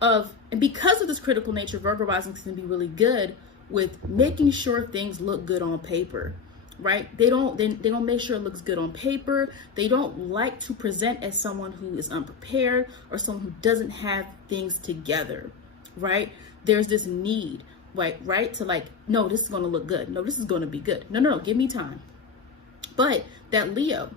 of, and because of this critical nature, Virgo rising can be really good with making sure things look good on paper, right? They don't make sure it looks good on paper. They don't like to present as someone who is unprepared or someone who doesn't have things together, right? There's this need, right? To like, no, this is going to look good. No, this is going to be good. No, give me time. But that Leo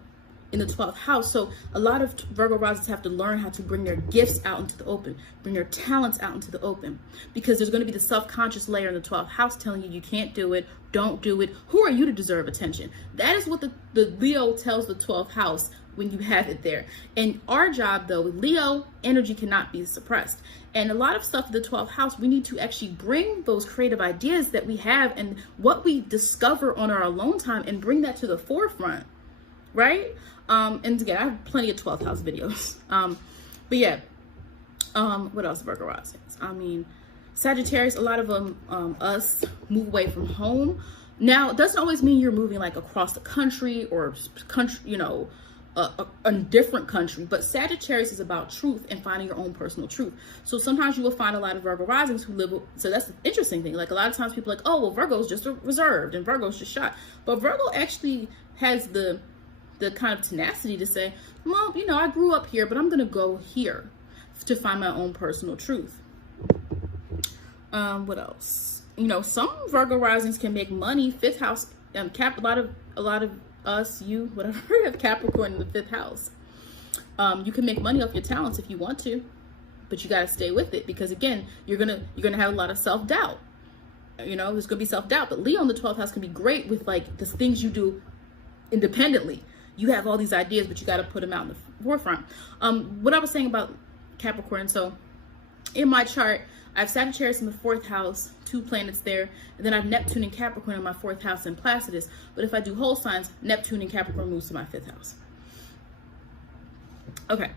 in the 12th house. So a lot of Virgo risings have to learn how to bring their gifts out into the open, bring their talents out into the open, because there's going to be the self-conscious layer in the 12th house telling you can't do it, don't do it. Who are you to deserve attention? That is what the Leo tells the 12th house when you have it there. And our job though, with Leo, energy cannot be suppressed. And a lot of stuff in the 12th house, we need to actually bring those creative ideas that we have and what we discover on our alone time and bring that to the forefront, right? And again, I have plenty of 12th house videos. But yeah, what else, Virgo risings? I mean, Sagittarius, a lot of us move away from home. Now, it doesn't always mean you're moving like across the country or country, you know, a different country, but Sagittarius is about truth and finding your own personal truth. So sometimes you will find a lot of Virgo risings who live, so that's the interesting thing. Like a lot of times people are like, oh, well, Virgo's just reserved and Virgo's just shot. But Virgo actually has the kind of tenacity to say, well, you know, I grew up here, but I'm going to go here to find my own personal truth. What else? You know, some Virgo risings can make money. Fifth house, a lot of us, you, whatever, have Capricorn in the fifth house. You can make money off your talents if you want to, but you got to stay with it, because again, you're gonna have a lot of self-doubt. You know, there's gonna be self-doubt. But Leo in the 12th house can be great with like the things you do independently. You have all these ideas, but you got to put them out in the forefront. What I was saying about Capricorn, so in my chart, I have Sagittarius in the 4th house, 2 planets there, and then I have Neptune and Capricorn in my 4th house in Placidus. But if I do whole signs, Neptune and Capricorn moves to my 5th house. Okay.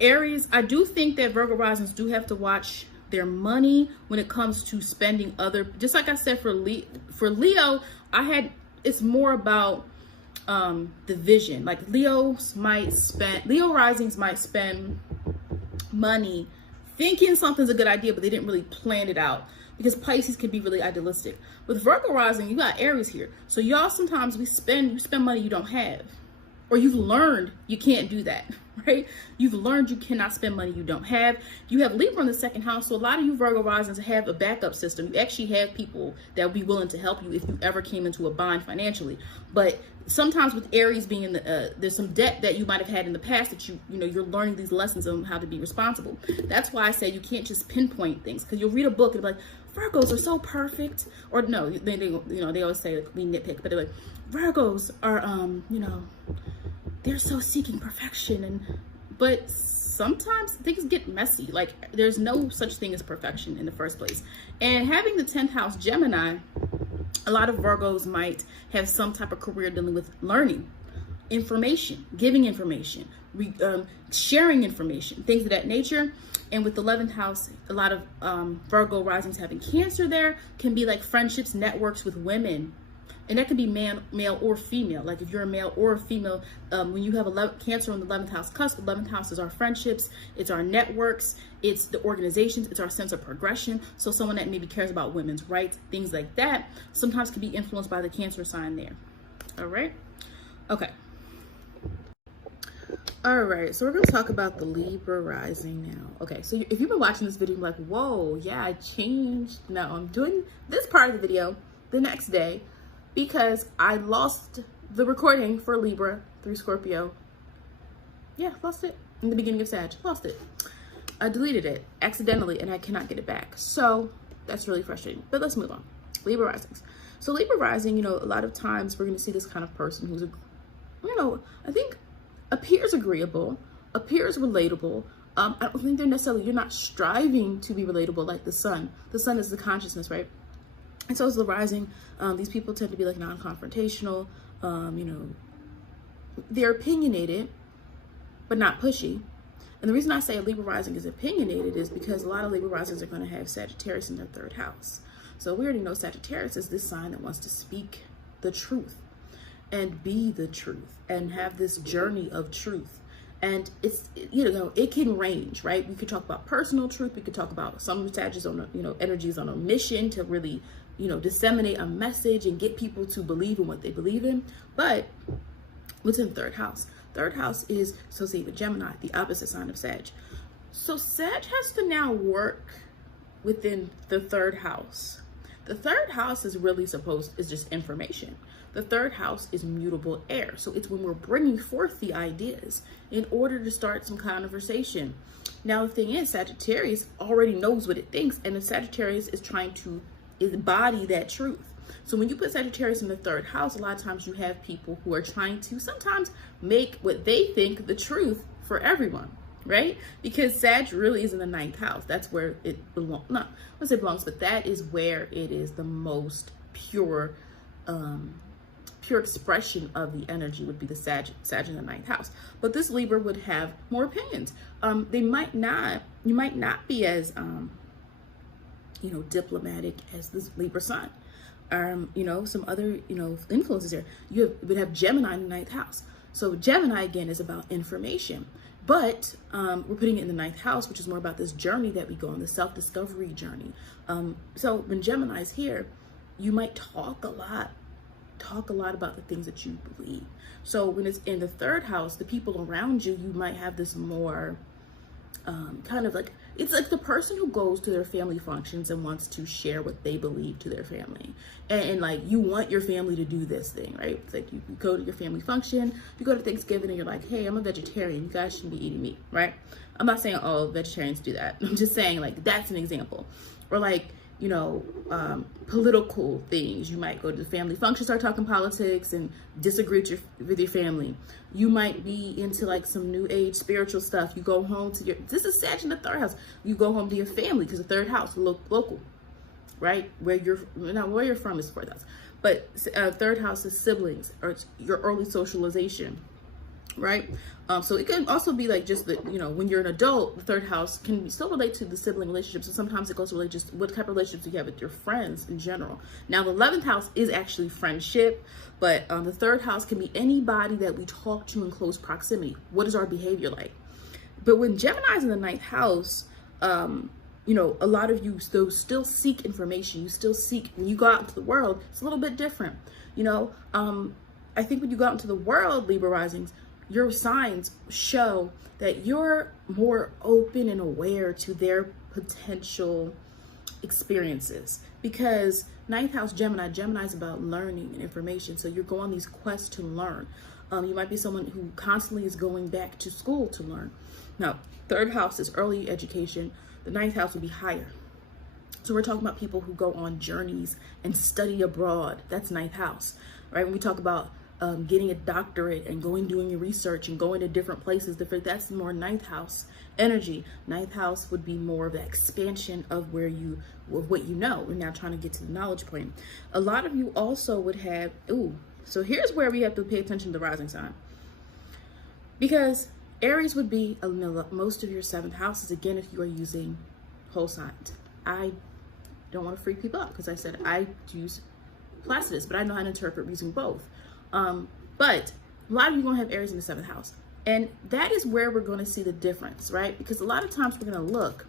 Aries, I do think that Virgo risings do have to watch their money when it comes to spending other, just like I said for Leo, it's more about the vision. Like Leo risings might spend money thinking something's a good idea, but they didn't really plan it out, because Pisces can be really idealistic. With Virgo rising, you got Aries here. So y'all, sometimes you spend money you don't have, or you've learned you can't do that, right? You've learned you cannot spend money you don't have. You have Libra in the 2nd house. So a lot of you Virgo risings have a backup system. You actually have people that will be willing to help you if you ever came into a bind financially. But sometimes with Aries being in the, there's some debt that you might have had in the past that you're learning these lessons on how to be responsible. That's why I say you can't just pinpoint things, because you'll read a book and be like, Virgos are so perfect. Or no, they always say, like, we nitpick, but they're like, Virgos are, they're so seeking perfection. But sometimes things get messy. Like, there's no such thing as perfection in the first place. And having the 10th house Gemini, a lot of Virgos might have some type of career dealing with learning, information, giving information, sharing information, things of that nature. And with the 11th house, a lot of Virgo risings having Cancer there can be like friendships, networks with women. And that could be male or female. Like if you're a male or a female, when you have Cancer in the 11th house cusp, 11th house is our friendships, it's our networks, it's the organizations, it's our sense of progression. So someone that maybe cares about women's rights, things like that, sometimes can be influenced by the Cancer sign there. All right. Okay. All right, so we're going to talk about the Libra rising now. Okay, so if you've been watching this video, you're like, whoa, yeah, I changed. No, I'm doing this part of the video the next day because I lost the recording for Libra through Scorpio. Yeah, lost it in the beginning of Sag. Lost it. I deleted it accidentally and I cannot get it back. So that's really frustrating. But let's move on. Libra risings. So Libra rising, a lot of times we're going to see this kind of person who's, I think appears agreeable, appears relatable. I don't think you're not striving to be relatable like the sun. The sun is the consciousness, right? And so is the rising. These people tend to be like non-confrontational. They're opinionated, but not pushy. And the reason I say a Libra rising is opinionated is because a lot of Libra risings are going to have Sagittarius in their 3rd house. So we already know Sagittarius is this sign that wants to speak the truth and be the truth and have this journey of truth. And it's, it can range, right? We could talk about personal truth. We could talk about some Sagittarius on, energies on a mission to really, disseminate a message and get people to believe in what they believe in. But what's in 3rd house? 3rd house is associated with Gemini, the opposite sign of Sag. So Sag has to now work within the 3rd house. The 3rd house is really is just information. The 3rd house is mutable air. So it's when we're bringing forth the ideas in order to start some conversation. Now, the thing is, Sagittarius already knows what it thinks, and the Sagittarius is trying to embody that truth. So when you put Sagittarius in the 3rd house, a lot of times you have people who are trying to sometimes make what they think the truth for everyone, right? Because Sag really is in the 9th house. That's where it belongs. Not, I wouldn't say belongs, but that is where it is the most pure expression of the energy would be the Sag in the 9th house. But this Libra would have more opinions. You might not be as diplomatic as this Libra sign. Some other, influences there. Would have Gemini in the ninth house. So Gemini, again, is about information. But we're putting it in the ninth house, which is more about this journey that we go on, the self-discovery journey. So when Gemini is here, you might talk a lot about the things that you believe. So when it's in the third house, the people around you, you might have this more kind of like, it's like the person who goes to their family functions and wants to share what they believe to their family. And like, you want your family to do this thing, right? It's like you go to your family function, you go to Thanksgiving and you're like, hey, I'm a vegetarian. You guys shouldn't be eating meat, right? I'm not saying all vegetarians do that. I'm just saying like, that's an example. Or like, political things. You might go to the family function, start talking politics and disagree with your family. You might be into like some new age spiritual stuff. You go home to this is Sag in the third house. You go home to your family because the third house, local, right? Where you're from is fourth house. But third house is siblings or your early socialization, right? So it can also be like just that, when you're an adult, the third house can still relate to the sibling relationships. So sometimes it goes to relate just what type of relationships you have with your friends in general. Now, the 11th house is actually friendship, but the third house can be anybody that we talk to in close proximity. What is our behavior like? But when Gemini's in the ninth house, a lot of you still seek information. You still seek, when you go out into the world, it's a little bit different. I think when you go out into the world, Libra risings, your signs show that you're more open and aware to their potential experiences, because ninth house Gemini is about learning and information. So you're going on these quests to learn. You might be someone who constantly is going back to school to learn. Now, third house is early education. The ninth house would be higher. So we're talking about people who go on journeys and study abroad. That's ninth house, right? When we talk about getting a doctorate and doing your research and going to different places, that's more ninth house energy. Ninth house would be more of the expansion of what you know. We're now trying to get to the knowledge point. A lot of you also would have, so here's where we have to pay attention to the rising sign, because Aries would be most of your seventh houses, again, if you are using whole signs. I don't want to freak people out because I said I use Placidus, but I know how to interpret using both. But a lot of you are going to have Aries in the seventh house. And that is where we're going to see the difference, right? Because a lot of times we're going to look,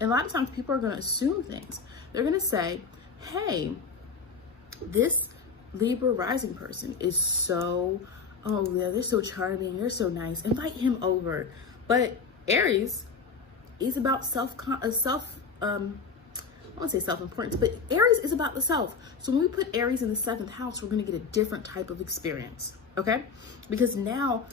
and a lot of times people are going to assume things. They're going to say, hey, this Libra rising person is so, they're so charming, they're so nice, invite him over. But Aries is about I won't say self-importance, but Aries is about the self. So when we put Aries in the seventh house, we're going to get a different type of experience, okay? Because now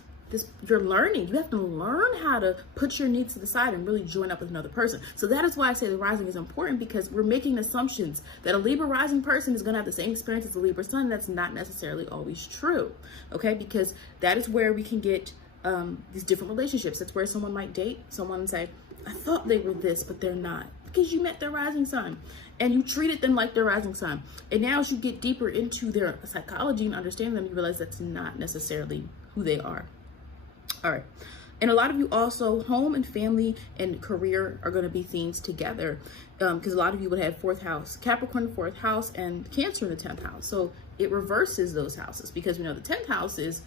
you're learning. You have to learn how to put your needs to the side and really join up with another person. So that is why I say the rising is important, because we're making assumptions that a Libra rising person is going to have the same experience as a Libra sun. That's not necessarily always true, okay? Because that is where we can get these different relationships. That's where someone might date someone and say, I thought they were this, but they're not. Because you met their rising sign and you treated them like their rising sign. And now as you get deeper into their psychology and understand them, you realize that's not necessarily who they are. All right. And a lot of you also, home and family and career are going to be themes together, because a lot of you would have fourth house, Capricorn in the fourth house, and Cancer in the 10th house. So it reverses those houses, because we know the 10th house is,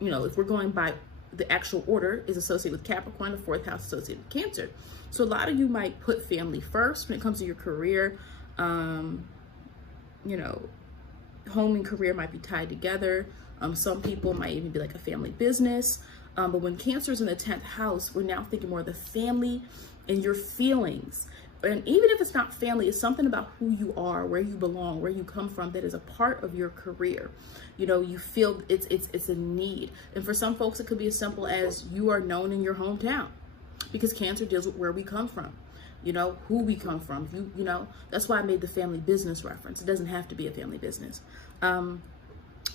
if we're going by the actual order, is associated with Capricorn, the fourth house associated with Cancer. So a lot of you might put family first when it comes to your career. Home and career might be tied together. Some people might even be like a family business. But when Cancer is in the 10th house, we're now thinking more of the family and your feelings. And even if it's not family, it's something about who you are, where you belong, where you come from, that is a part of your career. You feel it's a need. And for some folks, it could be as simple as you are known in your hometown, because Cancer deals with where we come from, who we come from. That's why I made the family business reference. It doesn't have to be a family business. And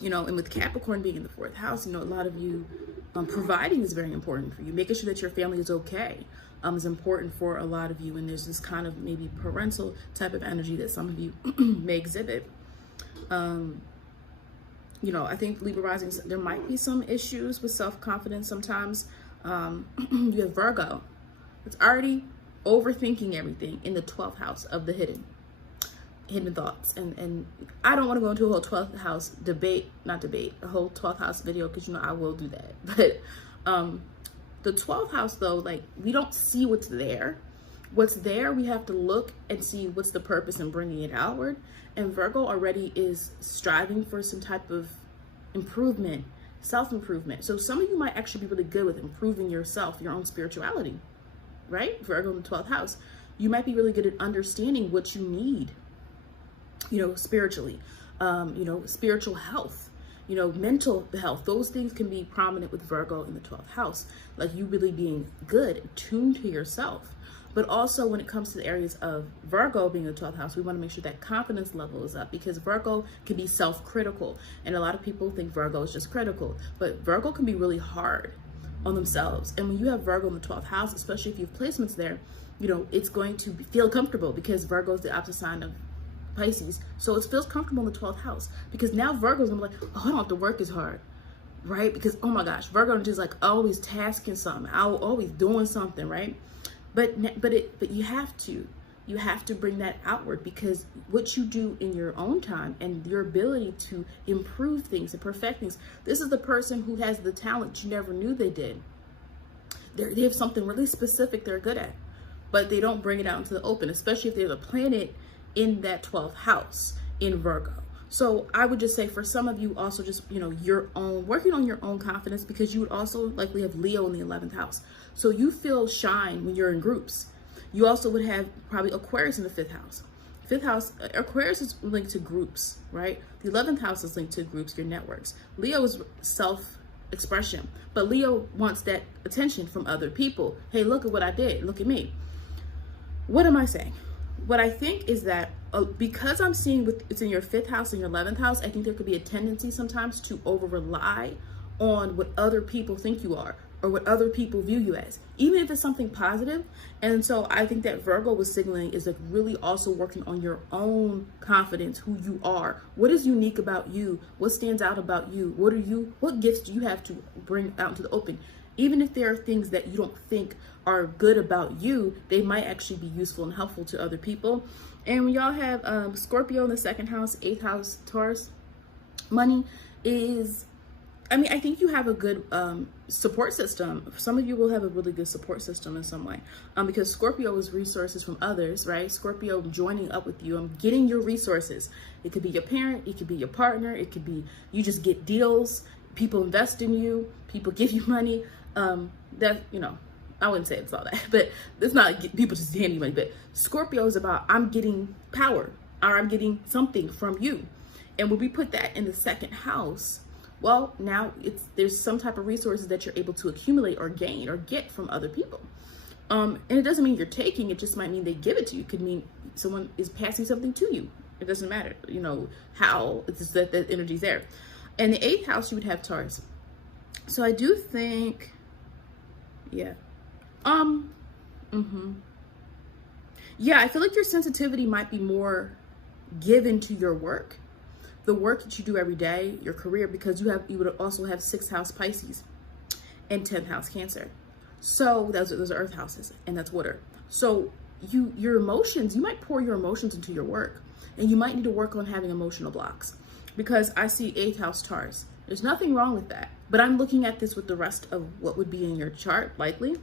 with Capricorn being in the fourth house, a lot of you, providing is very important for you. Making sure that your family is okay is important for a lot of you. And there's this kind of maybe parental type of energy that some of you may exhibit. I think Libra Rising, there might be some issues with self-confidence sometimes. You have Virgo. It's already overthinking everything in the 12th house of the hidden thoughts. And I don't want to go into a whole 12th house a whole 12th house video, because you know I will do that. But the 12th house though, like, we don't see what's there. What's there, we have to look and see what's the purpose in bringing it outward. And Virgo already is striving for some type of improvement, self-improvement. So some of you might actually be really good with improving yourself, your own spirituality, right? Virgo in the 12th house. You might be really good at understanding what you need, you know, spiritually, you know, spiritual health, you know, mental health. Those things can be prominent with Virgo in the 12th house, like you really being good, tuned to yourself. But also when it comes to the areas of Virgo being in the 12th house, we want to make sure that confidence level is up, because Virgo can be self-critical. And a lot of people think Virgo is just critical, but Virgo can be really hard on themselves. And when you have Virgo in the 12th house, especially if you have placements there, you know, it's going to feel comfortable, because Virgo is the opposite sign of Pisces. So it feels comfortable in the 12th house, because now Virgo's gonna be like, oh, I don't have to work as hard, right? Because, oh my gosh, Virgo is just like always tasking something, always doing something, right? But you have to bring that outward, because what you do in your own time and your ability to improve things and perfect things. This is the person who has the talent you never knew they did. They have something really specific they're good at, but they don't bring it out into the open, especially if there's a planet in that 12th house in Virgo. So I would just say for some of you also, just, you know, working on your own confidence, because you would also likely have Leo in the 11th house. So you feel shine when you're in groups. You also would have probably Aquarius in the 5th house. 5th house, Aquarius is linked to groups, right? The 11th house is linked to groups, your networks. Leo is self-expression, but Leo wants that attention from other people. Hey, look at what I did. Look at me. What am I saying? What I think is that because I'm seeing it's in your 5th house and your 11th house, I think there could be a tendency sometimes to over rely on what other people think you are, or what other people view you as, even if it's something positive. And so I think that Virgo was signaling is like really also working on your own confidence, who you are, what is unique about you, what stands out about you, what gifts do you have to bring out into the open. Even if there are things that you don't think are good about you, they might actually be useful and helpful to other people. And when y'all have Scorpio in the 2nd house, 8th house, Taurus, money is, I mean, I think you have a good support system. Some of you will have a really good support system in some way, because Scorpio is resources from others, right? Scorpio joining up with you, getting your resources. It could be your parent, it could be your partner, it could be you just get deals, people invest in you, people give you money. That, you know, I wouldn't say it's all that, but it's not like people just hand you money. But Scorpio is about, I'm getting power, or I'm getting something from you. And when we put that in the 2nd house, well, now there's some type of resources that you're able to accumulate or gain or get from other people. And it doesn't mean you're taking, it just might mean they give it to you. It could mean someone is passing something to you. It doesn't matter, you know, how, it's just that the energy's there. In the 8th house, you would have Taurus. So I do think, yeah. Yeah, I feel like your sensitivity might be more given to your work, the work that you do every day, your career, because you would also have 6th house Pisces and 10th house Cancer. So those are earth houses, and that's water. So your emotions, you might pour your emotions into your work, and you might need to work on having emotional blocks, because I see 8th house Taurus. There's nothing wrong with that, but I'm looking at this with the rest of what would be in your chart likely.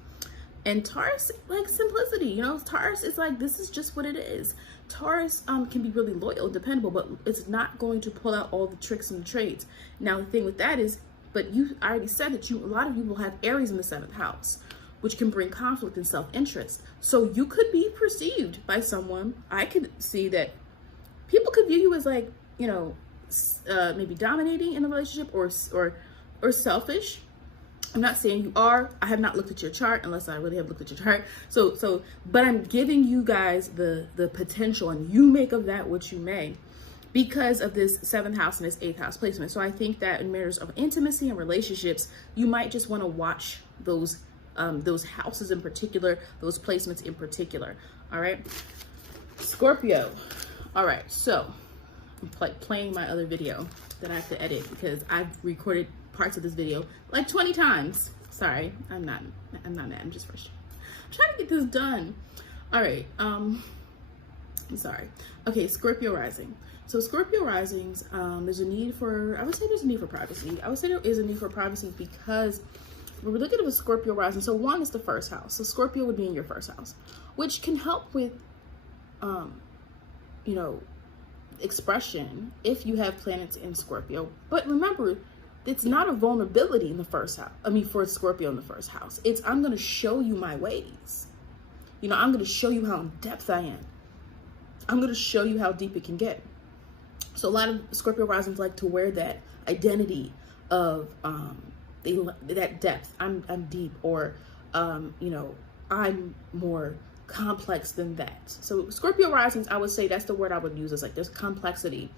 And Taurus, like simplicity, you know, Taurus is like, this is just what it is. Taurus can be really loyal, dependable, but it's not going to pull out all the tricks and the trades. Now, the thing with that is, but I already said that a lot of you will have Aries in the 7th house, which can bring conflict and self-interest. So you could be perceived by someone. I could see that people could view you as like, you know, maybe dominating in a relationship or selfish. I'm not saying you are. I have not looked at your chart unless I really have looked at your chart. But I'm giving you guys the potential, and you make of that what you may, because of this 7th house and this 8th house placement. So I think that in matters of intimacy and relationships, you might just want to watch those houses in particular, those placements in particular. All right, Scorpio. All right, so I'm playing my other video that I have to edit because I've recorded parts of this video like 20 times. Sorry, I'm not mad, I'm just frustrated. trying to get this done. All right. I'm sorry. Okay, Scorpio Rising. So Scorpio Risings, there's a need for, I would say there's a need for privacy. I would say there is a need for privacy because when we're looking at a Scorpio Rising, so one is the first house. So Scorpio would be in your first house, which can help with, you know, expression if you have planets in Scorpio. But remember, it's not a vulnerability in the first house. I mean, for Scorpio in the first house, it's I'm going to show you my ways. You know, I'm going to show you how in depth I am. I'm going to show you how deep it can get. So a lot of Scorpio risings like to wear that identity of that depth. I'm deep, or you know, I'm more complex than that. So Scorpio risings, I would say that's the word I would use. Is like there's complexity.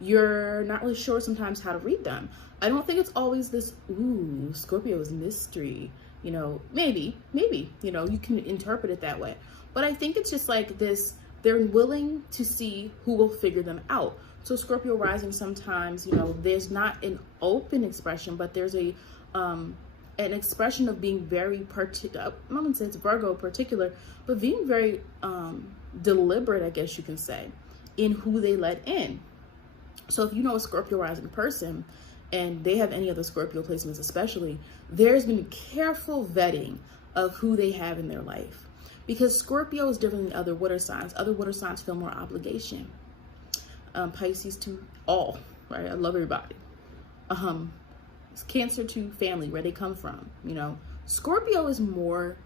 You're not really sure sometimes how to read them. I don't think it's always this, ooh, Scorpio is mystery. You know, maybe, you know, you can interpret it that way. But I think it's just like this, they're willing to see who will figure them out. So Scorpio rising, sometimes, you know, there's not an open expression, but there's a an expression of being very particular. I'm not gonna say it's Virgo particular, but being very deliberate, I guess you can say, in who they let in. So if you know a Scorpio rising person and they have any other Scorpio placements especially, there's been careful vetting of who they have in their life. Because Scorpio is different than other water signs. Other water signs feel more obligation. Pisces to all, right? I love everybody. Cancer to family, where they come from, you know. Scorpio is more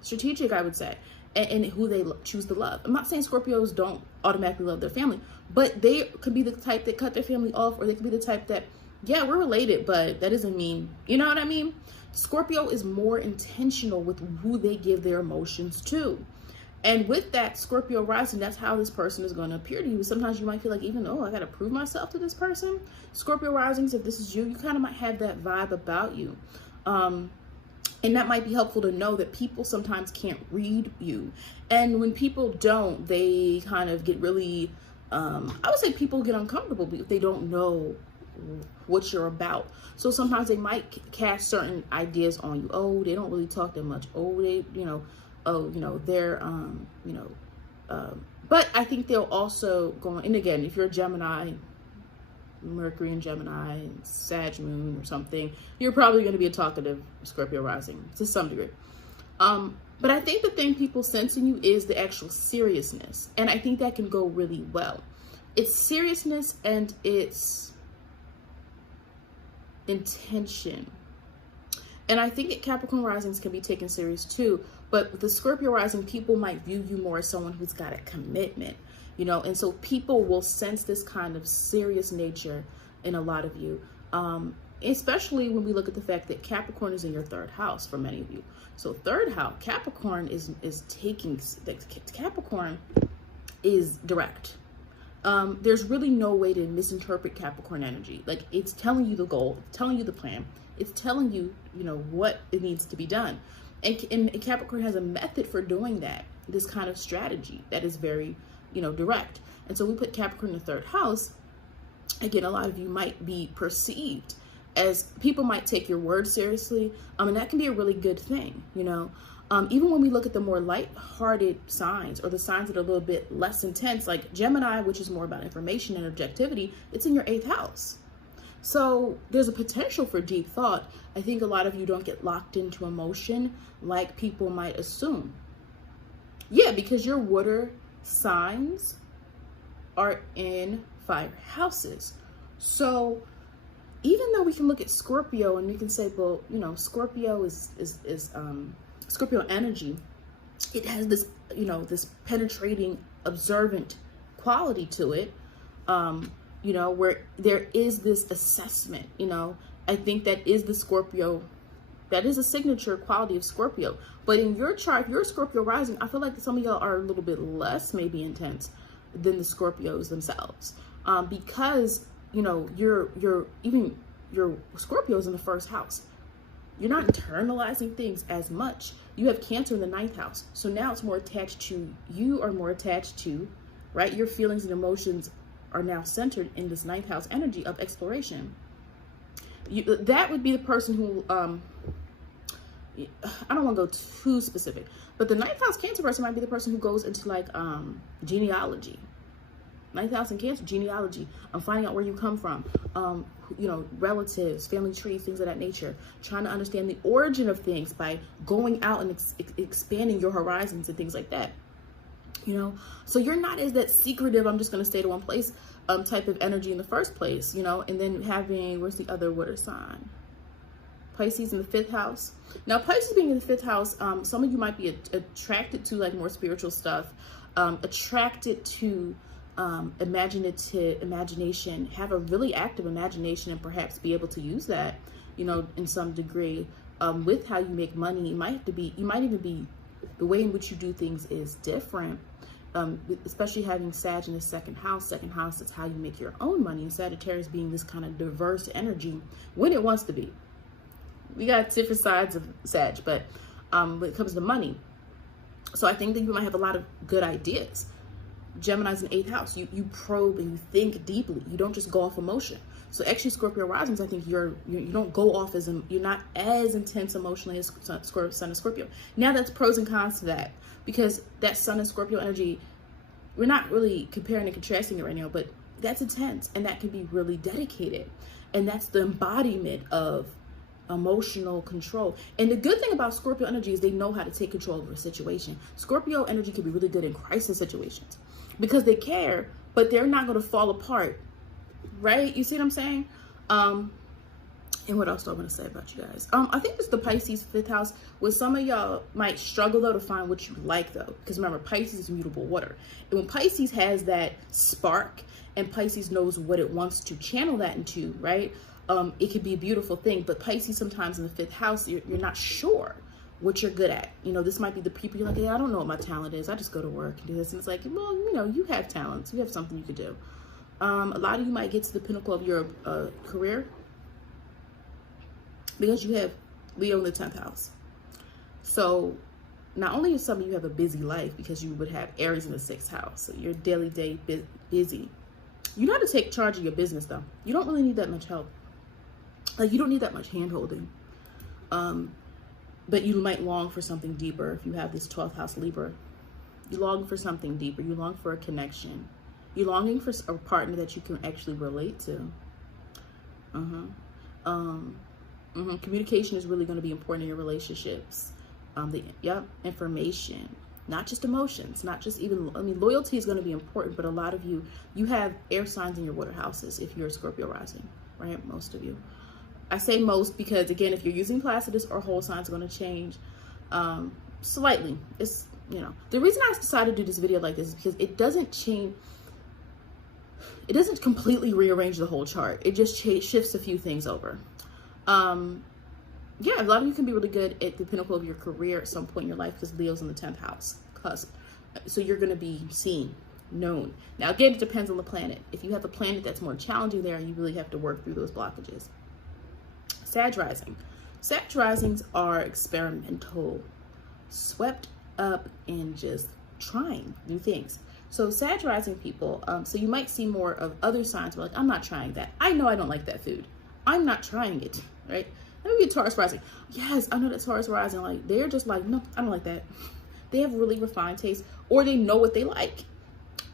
strategic, I would say, and who they choose to love. I'm not saying Scorpios don't automatically love their family, but they could be the type that cut their family off, or they could be the type that, yeah, we're related, but that doesn't mean, you know what I mean? Scorpio is more intentional with who they give their emotions to. And with that, Scorpio rising, that's how this person is going to appear to you. Sometimes you might feel like, even, oh, I got to prove myself to this person. Scorpio risings, if this is you, you kind of might have that vibe about you. And that might be helpful to know that people sometimes can't read you. And when people don't, they kind of get really, I would say people get uncomfortable if they don't know what you're about. So sometimes they might cast certain ideas on you. Oh, they don't really talk that much. Oh, they, you know, oh, you know, they're, you know, but I think they'll also go on, and again, if you're a Gemini, Mercury and Gemini, and Sag moon or something, you're probably going to be a talkative Scorpio rising to some degree. But I think the thing people sense in you is the actual seriousness. And I think that can go really well. It's seriousness and it's intention. And I think Capricorn risings can be taken serious too. But with the Scorpio rising, people might view you more as someone who's got a commitment, you know, and so people will sense this kind of serious nature in a lot of you, especially when we look at the fact that Capricorn is in your third house for many of you. So third house, Capricorn is taking, Capricorn is direct. There's really no way to misinterpret Capricorn energy. Like, it's telling you the goal, it's telling you the plan, it's telling you, you know, what it needs to be done. And Capricorn has a method for doing that, this kind of strategy that is very, you know, direct. And so we put Capricorn in the third house. Again, a lot of you might be perceived as, people might take your word seriously. And that can be a really good thing, you know. Even when we look at the more light-hearted signs, or the signs that are a little bit less intense, like Gemini, which is more about information and objectivity, it's in your 8th house. So there's a potential for deep thought. I think a lot of you don't get locked into emotion like people might assume. Yeah, because your water signs are in fire houses. So even though we can look at Scorpio and we can say, well, you know, Scorpio is Scorpio energy, it has this, you know, this penetrating, observant quality to it. You know, where there is this assessment, you know, I think that is the Scorpio, that is a signature quality of Scorpio. But in your chart, if you're a Scorpio rising, I feel like some of y'all are a little bit less maybe intense than the Scorpios themselves. Because, you know, even your Scorpios in the first house, you're not internalizing things as much. You have Cancer in the 9th house. So now it's more attached to, you are more attached to, right? Your feelings and emotions are now centered in this 9th house energy of exploration. That would be the person who I don't want to go too specific, but the ninth house Cancer person might be the person who goes into like genealogy. Ninth house in Cancer, genealogy. I'm finding out where you come from. You know, relatives, family trees, things of that nature. Trying to understand the origin of things by going out and expanding your horizons and things like that. You know, so you're not as that secretive, I'm just going to stay to one place type of energy in the first place, you know. And then having, where's the other water sign? Pisces in the 5th house. Now, Pisces being in the 5th house, some of you might be attracted to like more spiritual stuff, attracted to imagination, have a really active imagination, and perhaps be able to use that, you know, in some degree with how you make money. You might even be, the way in which you do things is different, especially having Sag in the 2nd house. 2nd house is how you make your own money, and Sagittarius being this kind of diverse energy when it wants to be. We got different sides of Sag, but when it comes to money, so I think that you might have a lot of good ideas. Gemini's in 8th house. You probe and you think deeply. You don't just go off emotion. So actually, Scorpio Risings, I think you don't go off as, you're not as intense emotionally as Sun and Scorpio. Now that's pros and cons to that, because that Sun and Scorpio energy, we're not really comparing and contrasting it right now, but that's intense and that can be really dedicated. And that's the embodiment of emotional control. And the good thing about Scorpio energy is they know how to take control over a situation. Scorpio energy can be really good in crisis situations because they care, but they're not going to fall apart, right? You see what I'm saying? And what else do I want to say about you guys? I think it's the Pisces 5th house, where some of y'all might struggle though to find what you like though, because remember, Pisces is mutable water, and when Pisces has that spark and Pisces knows what it wants to channel that into, right? It could be a beautiful thing. But Pisces, sometimes in the 5th house, you're not sure what you're good at. You know, this might be the people you're like, hey, I don't know what my talent is. I just go to work and do this. And it's like, well, you know, you have talents. You have something you could do. A lot of you might get to the pinnacle of your career because you have Leo in the 10th house. So not only is some of you have a busy life because you would have Aries in the 6th house. So your daily day busy. You know how to take charge of your business though. You don't really need that much help. Like, you don't need that much hand-holding. But you might long for something deeper if you have this 12th house Libra. You long for something deeper. You long for a connection. You're longing for a partner that you can actually relate to. Communication is really going to be important in your relationships. Information, not just emotions, not just even, loyalty is going to be important, but a lot of you have air signs in your water houses if you're a Scorpio rising, right? Most of you. I say most because, again, if you're using Placidus or whole signs, are going to change slightly. It's, you know, the reason I decided to do this video like this is because it doesn't change. It doesn't completely rearrange the whole chart. It just shifts a few things over. Yeah, a lot of you can be really good at the pinnacle of your career at some point in your life because Leo's in the 10th house, Cusp. So you're going to be seen, known. Now, again, it depends on the planet. If you have a planet that's more challenging there, you really have to work through those blockages. Sag Rising. Sag Risings are experimental, swept up in just trying new things. So Sag Rising people, so you might see more of other signs, but like, I'm not trying that. I know I don't like that food. I'm not trying it, right? Let me be Taurus Rising. Yes, I know that Taurus Rising, like, they're just like, no, I don't like that. They have really refined taste, or they know what they like.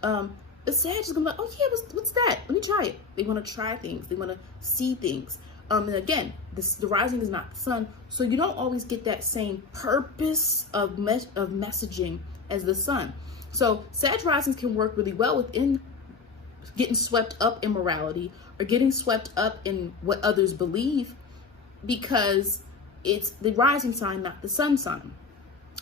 The Sag is gonna be like, oh yeah, what's that? Let me try it. They want to try things. They want to see things. And again, the rising is not the sun, so you don't always get that same purpose of messaging as the sun. So Sag risings can work really well within getting swept up in morality or getting swept up in what others believe, because it's the rising sign, not the sun sign.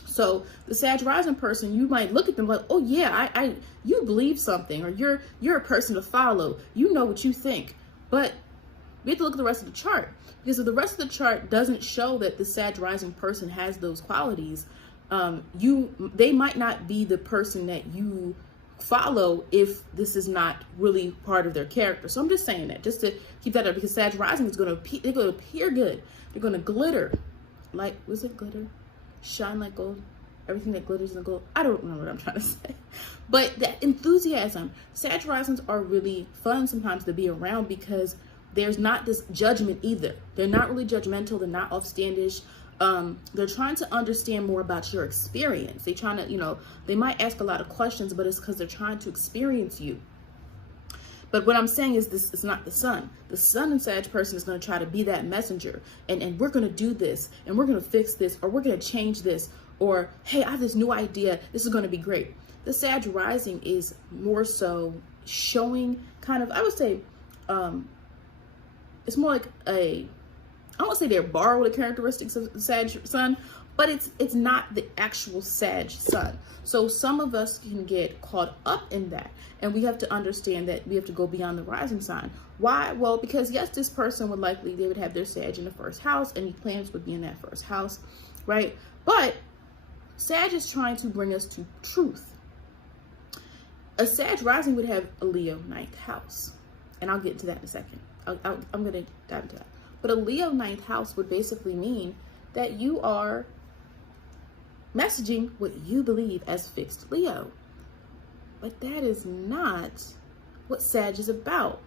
So the Sag rising person, you might look at them like, oh yeah, you believe something, or you're a person to follow. You know what you think, but we have to look at the rest of the chart, because if the rest of the chart doesn't show that the Sag rising person has those qualities, they might not be the person that you follow if this is not really part of their character. So I'm just saying that just to keep that up, because Sag rising is going to appear good. They're going to glitter like, was it glitter? Shine like gold. Everything that glitters is gold. I don't know what I'm trying to say, but that enthusiasm. Sag risings are really fun sometimes to be around because there's not this judgment either. They're not really judgmental. They're not offstandish. They're trying to understand more about your experience. They're trying to, they might ask a lot of questions, but it's because they're trying to experience you. But what I'm saying is this is not the sun. The sun and Sag person is going to try to be that messenger. And we're going to do this, and we're going to fix this, or we're going to change this, or, hey, I have this new idea. This is going to be great. The Sag rising is more so showing kind of, I would say, it's more like I won't say they're borrowed the characteristics of the Sag sun, but it's not the actual Sag sun. So some of us can get caught up in that, and we have to understand that we have to go beyond the rising sign. Why? Well, because yes, this person would likely, they would have their Sag in the first house, and the planets would be in that first house, right? But Sag is trying to bring us to truth. A Sag rising would have a Leo ninth house, and I'll get into that in a second. I'm going to dive into that. But a Leo ninth house would basically mean that you are messaging what you believe as fixed Leo. But that is not what Sag is about.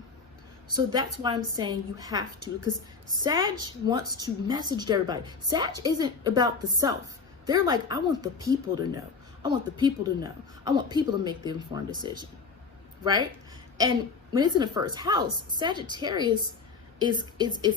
So that's why I'm saying you have to, because Sag wants to message to everybody. Sag isn't about the self. They're like, I want the people to know. I want the people to know. I want people to make the informed decision, right? And when it's in the first house, Sagittarius is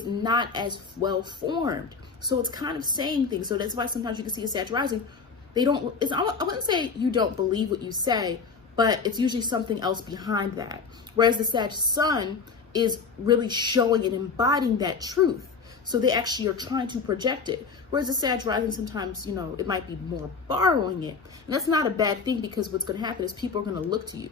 not as well formed. So it's kind of saying things. So that's why sometimes you can see a Sag rising. They don't, I wouldn't say you don't believe what you say, but it's usually something else behind that. Whereas the Sag sun is really showing and embodying that truth. So they actually are trying to project it. Whereas the Sag rising, sometimes, it might be more borrowing it. And that's not a bad thing, because what's going to happen is people are going to look to you.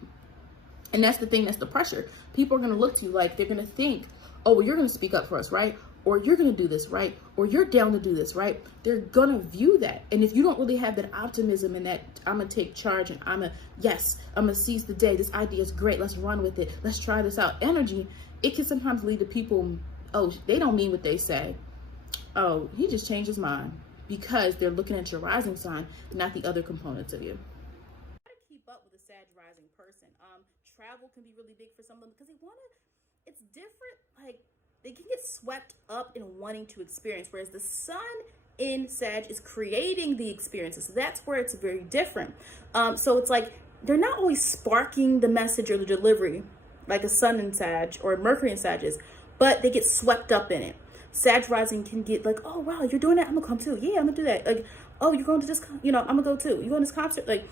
And that's the thing, that's the pressure. People are going to look to you like they're going to think, oh, well, you're going to speak up for us, right? Or you're going to do this, right? Or you're down to do this, right? They're going to view that. And if you don't really have that optimism and that I'm going to take charge and I'm going to seize the day. This idea is great. Let's run with it. Let's try this out. Energy, it can sometimes lead to people, oh, they don't mean what they say. Oh, he just changed his mind, because they're looking at your rising sign, not the other components of you. How to keep up with a Sag rising person. Travel can be really big for some of them, because it's different. Like, they can get swept up in wanting to experience, whereas the sun in Sag is creating the experiences. So that's where it's very different. So it's like they're not always sparking the message or the delivery like a sun in Sag or Mercury in Sag is, but they get swept up in it. Sag rising can get like, oh wow, you're doing that, I'm gonna come too. Yeah, I'm gonna do that. Like, oh, you're going to this, I'm gonna go too. You going to this concert? Like,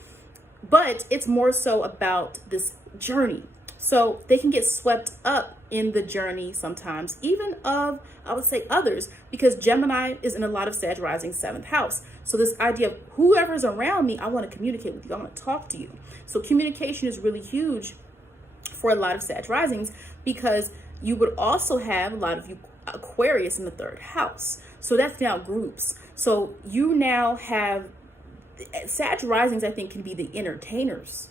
but it's more so about this journey. So they can get swept up in the journey sometimes, even of, I would say, others, because Gemini is in a lot of Sag rising 7th house. So this idea of whoever's around me, I want to communicate with you. I want to talk to you. So communication is really huge for a lot of Sag risings, because you would also have a lot of you Aquarius in the 3rd house. So that's now groups. So you now have Sag risings, I think, can be the entertainers.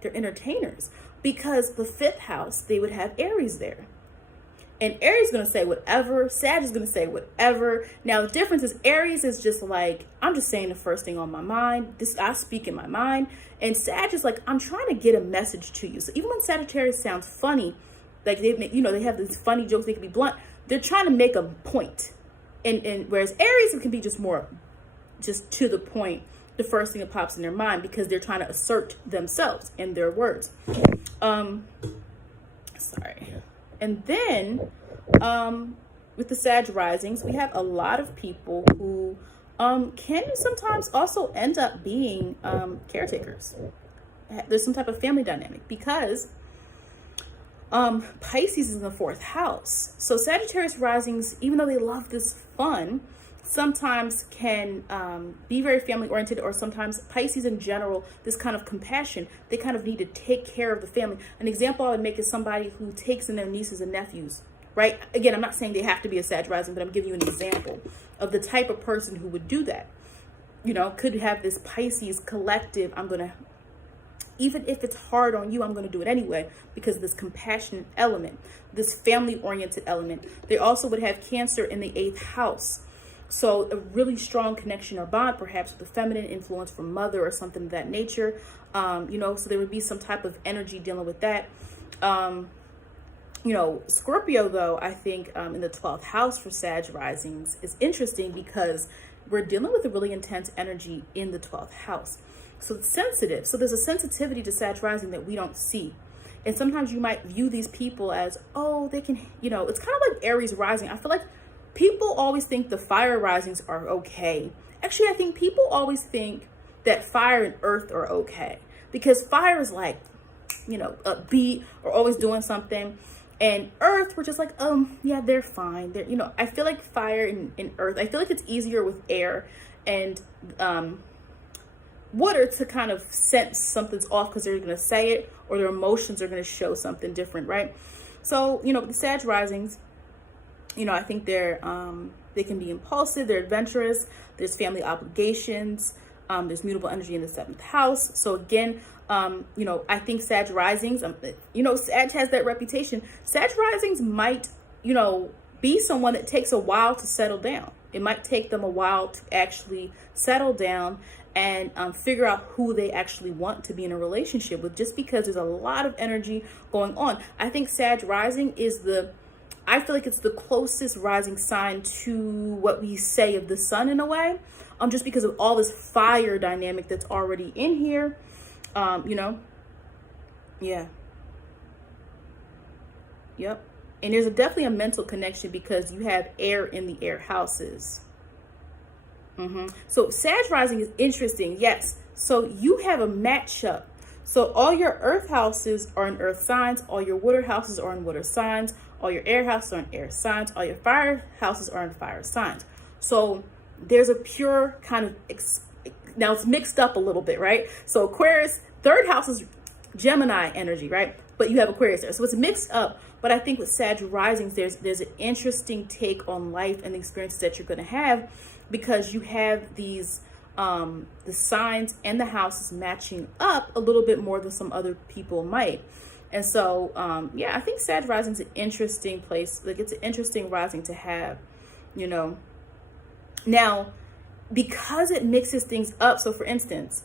They're entertainers, because the 5th house, they would have Aries there. And Aries is going to say whatever. Sag is going to say whatever. Now, the difference is Aries is just like, I'm just saying the first thing on my mind. I speak in my mind. And Sag is like, I'm trying to get a message to you. So even when Sagittarius sounds funny, like they have these funny jokes, they can be blunt. They're trying to make a point. And whereas Aries, it can be just more, just to the point, the first thing that pops in their mind, because they're trying to assert themselves in their words. Sorry. And then with the Sag risings, we have a lot of people who can sometimes also end up being caretakers. There's some type of family dynamic, because Pisces is in the 4th house. So Sagittarius risings, even though they love this fun, sometimes can be very family oriented, or sometimes Pisces in general, this kind of compassion, they kind of need to take care of the family. An example I would make is somebody who takes in their nieces and nephews, right? Again, I'm not saying they have to be a Sag rising, but I'm giving you an example of the type of person who would do that. Could have this Pisces collective, even if it's hard on you, I'm going to do it anyway, because of this compassionate element, this family oriented element. They also would have Cancer in the 8th house. So a really strong connection or bond, perhaps with a feminine influence from mother or something of that nature. So there would be some type of energy dealing with that. Scorpio, though, I think in the 12th house for Sag risings is interesting, because we're dealing with a really intense energy in the 12th house. So it's sensitive. So there's a sensitivity to Sag rising that we don't see. And sometimes you might view these people as, oh, they can, you know, it's kind of like Aries rising. I feel like people always think the fire risings are okay. Actually, I think people always think that fire and earth are okay, because fire is like, you know, upbeat or always doing something. And earth, we're just like, yeah, they're fine. They're, you know, I feel like fire and earth, I feel like it's easier with air and water to kind of sense something's off because they're going to say it, or their emotions are going to show something different, right? So, you know, the Sag risings, you know, I think they can be impulsive, they're adventurous, there's family obligations, there's mutable energy in the 7th house. So again, you know, I think Sag risings, you know, Sag has that reputation. Sag risings might, you know, be someone that takes a while to settle down. It might take them a while to actually settle down and figure out who they actually want to be in a relationship with, just because there's a lot of energy going on. I think Sag rising is I feel like it's the closest rising sign to what we say of the sun in a way, just because of all this fire dynamic that's already in here, you know, yeah. Yep. And there's definitely a mental connection because you have air in the air houses. So Sag rising is interesting. Yes. So you have a matchup. So all your earth houses are in earth signs. All your water houses are in water signs. All your air houses are in air signs. All your fire houses are in fire signs. So there's a pure kind of, now it's mixed up a little bit, right? So Aquarius, 3rd house is Gemini energy, right? But you have Aquarius there. So it's mixed up. But I think with Sag risings, there's an interesting take on life and the experiences that you're going to have, because you have these, the signs and the houses matching up a little bit more than some other people might. And so, yeah, I think Sag rising is an interesting place. Like, it's an interesting rising to have, you know. Now, because it mixes things up. So for instance,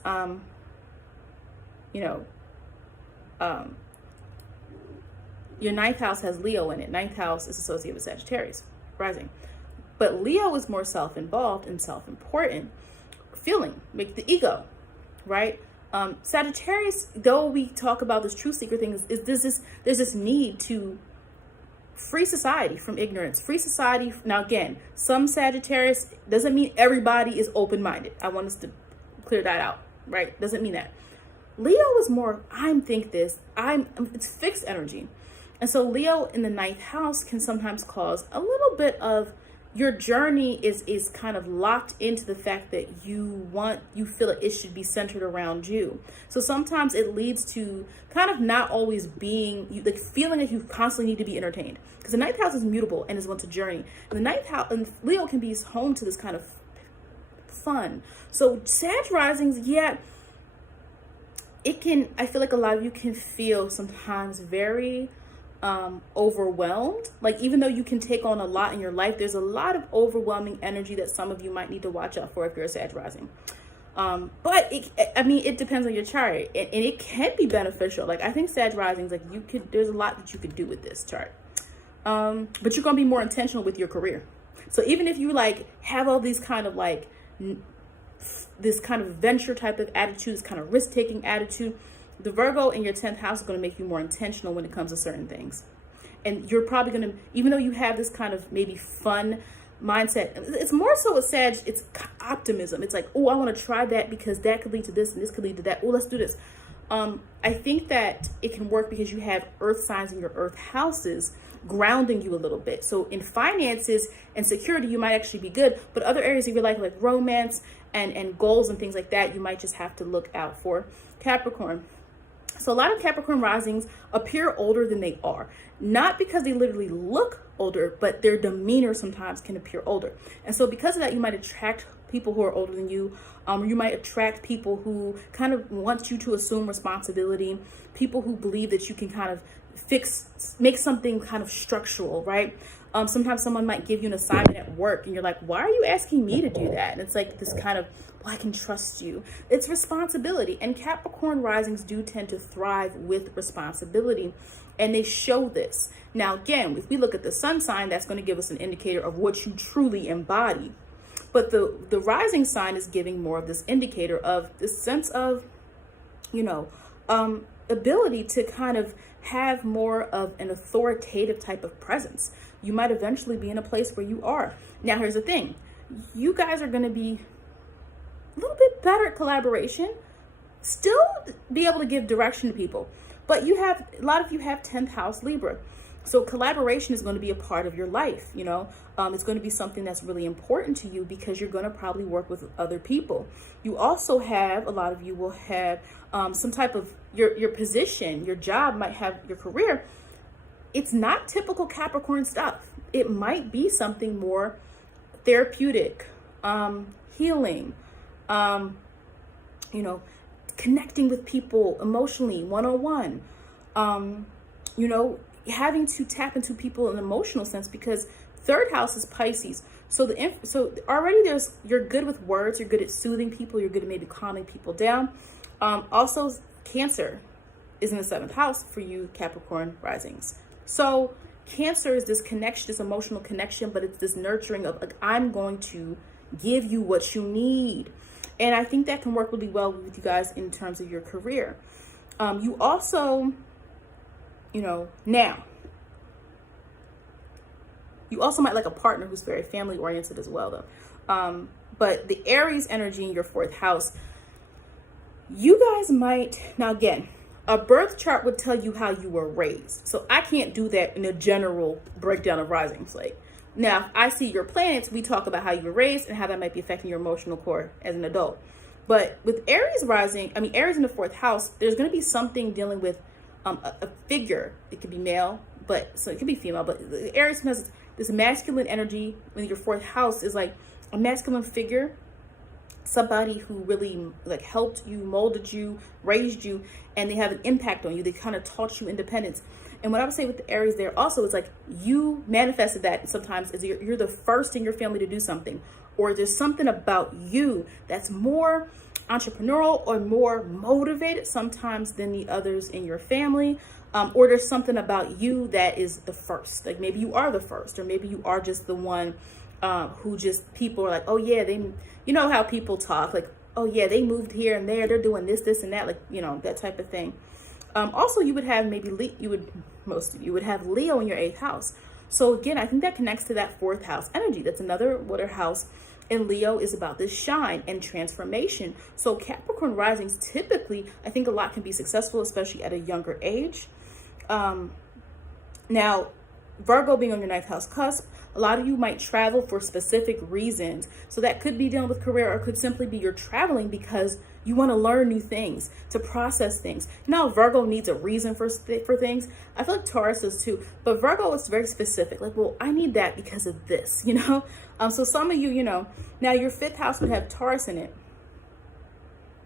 you know, your 9th house has Leo in it. 9th house is associated with Sagittarius rising. But Leo is more self-involved and self-important, feeling, like the ego, right? Sagittarius, though we talk about this truth seeker thing, there's this need to free society from ignorance, free society. Now, again, some Sagittarius doesn't mean everybody is open-minded. I want us to clear that out, right? Doesn't mean that. Leo is more, it's fixed energy. And so Leo in the 9th house can sometimes cause a little bit of, your journey is kind of locked into the fact that you feel like it should be centered around you. So sometimes it leads to kind of not always being, like feeling like you constantly need to be entertained. Because the 9th house is mutable and is once a journey. And the 9th house, and Leo can be home to this kind of fun. So Sag risings, yeah, it can, I feel like a lot of you can feel sometimes very overwhelmed. Like, even though you can take on a lot in your life, there's a lot of overwhelming energy that some of you might need to watch out for if you're a Sag rising. But it depends on your chart, and it can be beneficial. Like, I think Sag risings, like, there's a lot that you could do with this chart. But you're going to be more intentional with your career. So even if you like have all these kind of like this kind of venture type of attitude, this kind of risk-taking attitude, the Virgo in your 10th house is going to make you more intentional when it comes to certain things. And you're probably going to, even though you have this kind of maybe fun mindset, it's more so with Sag, it's optimism. It's like, oh, I want to try that because that could lead to this and this could lead to that. Oh, let's do this. I think that it can work because you have earth signs in your earth houses grounding you a little bit. So in finances and security, you might actually be good. But other areas of your life, like romance and goals and things like that, you might just have to look out for. Capricorn. So a lot of Capricorn risings appear older than they are, not because they literally look older, but their demeanor sometimes can appear older. And so because of that, you might attract people who are older than you. You might attract people who kind of want you to assume responsibility, people who believe that you can kind of make something kind of structural, right? Sometimes someone might give you an assignment at work and you're like, why are you asking me to do that? And it's like this kind of, well, I can trust you. It's responsibility. And Capricorn risings do tend to thrive with responsibility, and they show this. Now, again, if we look at the sun sign, that's going to give us an indicator of what you truly embody. But the rising sign is giving more of this indicator of this sense of, ability to kind of have more of an authoritative type of presence. You might eventually be in a place where you are. Now, here's the thing. You guys are going to be a little bit better at collaboration, still be able to give direction to people. But a lot of you have 10th house Libra. So collaboration is going to be a part of your life, It's going to be something that's really important to you because you're going to probably work with other people. You also have, a lot of you will have some type of, your position, your job might have, your career. It's not typical Capricorn stuff. It might be something more therapeutic, healing, connecting with people emotionally, one-on-one, having to tap into people in an emotional sense, because third house is Pisces. So already you're good with words, you're good at soothing people, you're good at maybe calming people down. Also, Cancer is in the 7th house for you Capricorn risings. So Cancer is this connection, this emotional connection, but it's this nurturing of, like, I'm going to give you what you need. And I think that can work really well with you guys in terms of your career. You also, now, you also might like a partner who's very family oriented as well, though. But the Aries energy in your 4th house, you guys might, now again, a birth chart would tell you how you were raised. So I can't do that in a general breakdown of risings. Like, now, if I see your planets, we talk about how you were raised and how that might be affecting your emotional core as an adult. But with Aries rising, Aries in the 4th house, there's going to be something dealing with a figure. It could be male, so it could be female. But Aries has this masculine energy. When your 4th house is like a masculine figure, somebody who really helped you, molded you, raised you, and they have an impact on you. They kind of taught you independence. And what I would say with the Aries there also is, like, you manifested that sometimes as you're the first in your family to do something, or there's something about you that's more entrepreneurial or more motivated sometimes than the others in your family, or there's something about you that is the first. Like, maybe you are the first, or maybe you are just the one who just, people are like, oh yeah, you know how people talk, like, oh yeah, they moved here and there, they're doing this and that, that type of thing. Also, you would have most of you would have Leo in your 8th house. So again, I think that connects to that 4th house energy. That's another water house. And Leo is about this shine and transformation. So Capricorn risings, typically, I think a lot can be successful, especially at a younger age. Now, Virgo being on your 9th house cusp, a lot of you might travel for specific reasons. So that could be dealing with career, or could simply be you're traveling because you want to learn new things, to process things. Virgo needs a reason for things. I feel like Taurus does too, but Virgo is very specific. Like, well, I need that because of this, So some of you, now your 5th house would have Taurus in it.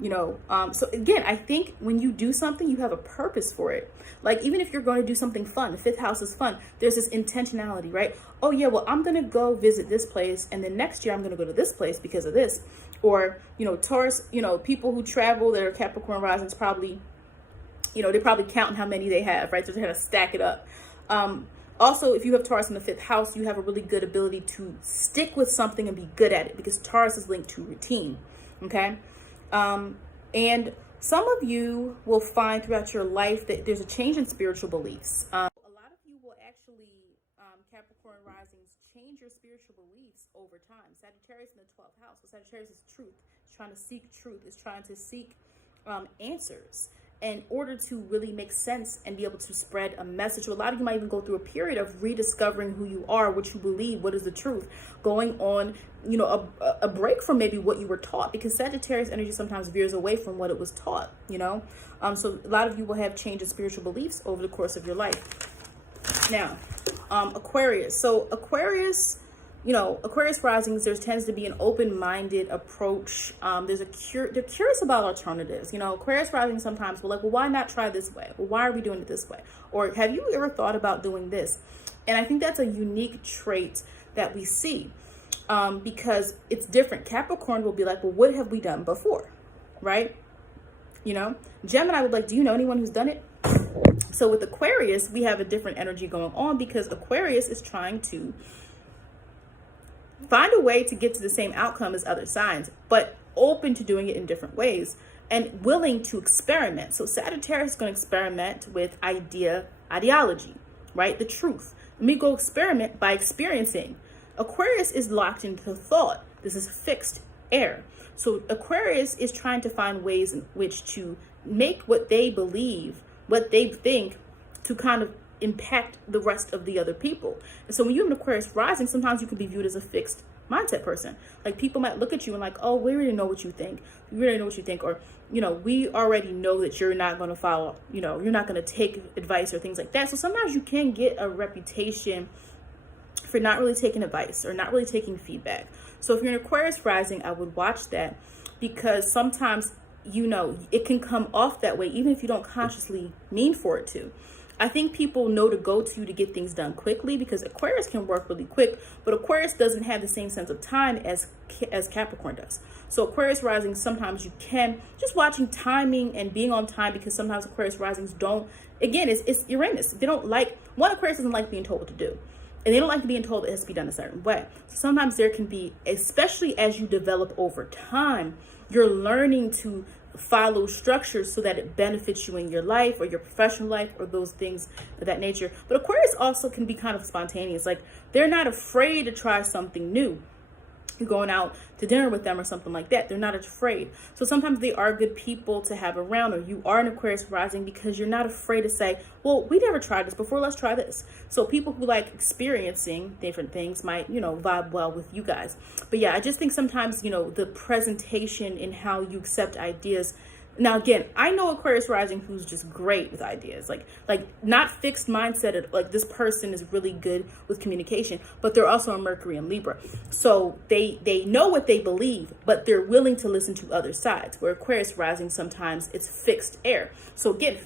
So again, I think when you do something, you have a purpose for it. Like, even if you're going to do something fun, the 5th house is fun. There's this intentionality, right? Oh yeah, well, I'm going to go visit this place, and then next year I'm going to go to this place because of this. Or, Taurus, people who travel that are Capricorn risings probably, they're probably counting how many they have, right? So they're going to stack it up. Also, if you have Taurus in the 5th house, you have a really good ability to stick with something and be good at it, because Taurus is linked to routine. Okay. And some of you will find throughout your life that there's a change in spiritual beliefs. A lot of you will actually, Capricorn risings, change your spiritual beliefs over time. Sagittarius in the 12th house. So Sagittarius is truth. It's trying to seek truth. It's trying to seek answers in order to really make sense and be able to spread a message. So a lot of you might even go through a period of rediscovering who you are, what you believe, what is the truth, going on, a break from maybe what you were taught, because Sagittarius energy sometimes veers away from what it was taught, So a lot of you will have changed in spiritual beliefs over the course of your life. Now, Aquarius. So Aquarius, Aquarius risings, there tends to be an open-minded approach. They're curious about alternatives. Aquarius rising sometimes will like, well, why not try this way? Well, why are we doing it this way? Or have you ever thought about doing this? And I think that's a unique trait that we see, because it's different. Capricorn will be like, well, what have we done before? Right? Gemini would be like, do you know anyone who's done it? So with Aquarius, we have a different energy going on, because Aquarius is trying to find a way to get to the same outcome as other signs, but open to doing it in different ways and willing to experiment. So Sagittarius is going to experiment with ideology, right? The truth. Let me go experiment by experiencing. Aquarius is locked into thought. This is fixed air. So Aquarius is trying to find ways in which to make what they believe, what they think, to kind of impact the rest of the other people. And so when you're an Aquarius rising, sometimes you can be viewed as a fixed mindset person. Like, people might look at you and like, oh, we already know what you think. We already know what you think. Or, you know, we already know that you're not going to follow, you know, you're not going to take advice or things like that. So sometimes you can get a reputation for not really taking advice or not really taking feedback. So if you're an Aquarius rising, I would watch that, because sometimes, you know, it can come off that way, even if you don't consciously mean for it to. I think people know to go to get things done quickly, because Aquarius can work really quick, but Aquarius doesn't have the same sense of time as Capricorn does. So Aquarius rising, sometimes you can just watching timing and being on time, because sometimes Aquarius risings don't, again, it's Uranus. They don't like, one, Aquarius doesn't like being told what to do. And they don't like being told it has to be done a certain way. So sometimes there can be, especially as you develop over time, you're learning to follow structures so that it benefits you in your life or your professional life or those things of that nature. But Aquarius also can be kind of spontaneous. Like, they're not afraid to try something new. You're going out to dinner with them or something like that, they're not afraid. So sometimes they are good people to have around, or you are an Aquarius rising because you're not afraid to say, well, we never tried this before, let's try this. So people who like experiencing different things might, you know, vibe well with you guys. But yeah, I just think sometimes, you know, the presentation and how you accept ideas. Now, again, I know Aquarius rising who's just great with ideas, like not fixed mindset. Like, this person is really good with communication, but they're also a Mercury and Libra. So they know what they believe, but they're willing to listen to other sides, where Aquarius rising, sometimes it's fixed air. So again,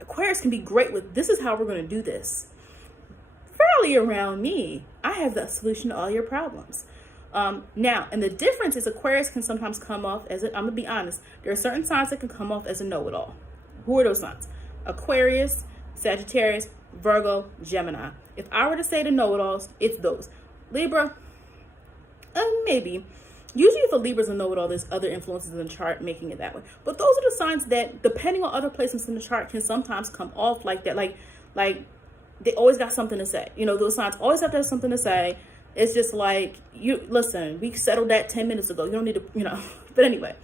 Aquarius can be great with, this is how we're going to do this. Fairly around me, I have the solution to all your problems. Now, and the difference is Aquarius can sometimes come off as I'm going to be honest, there are certain signs that can come off as a know-it-all. Who are those signs? Aquarius, Sagittarius, Virgo, Gemini. If I were to say the know-it-alls, it's those. Libra, maybe. Usually if a Libra's a know-it-all, there's other influences in the chart making it that way. But those are the signs that, depending on other placements in the chart, can sometimes come off like that. Like they always got something to say. You know, those signs always have to have something to say. It's just like, you listen, we settled that 10 minutes ago. You don't need to, you know. But anyway,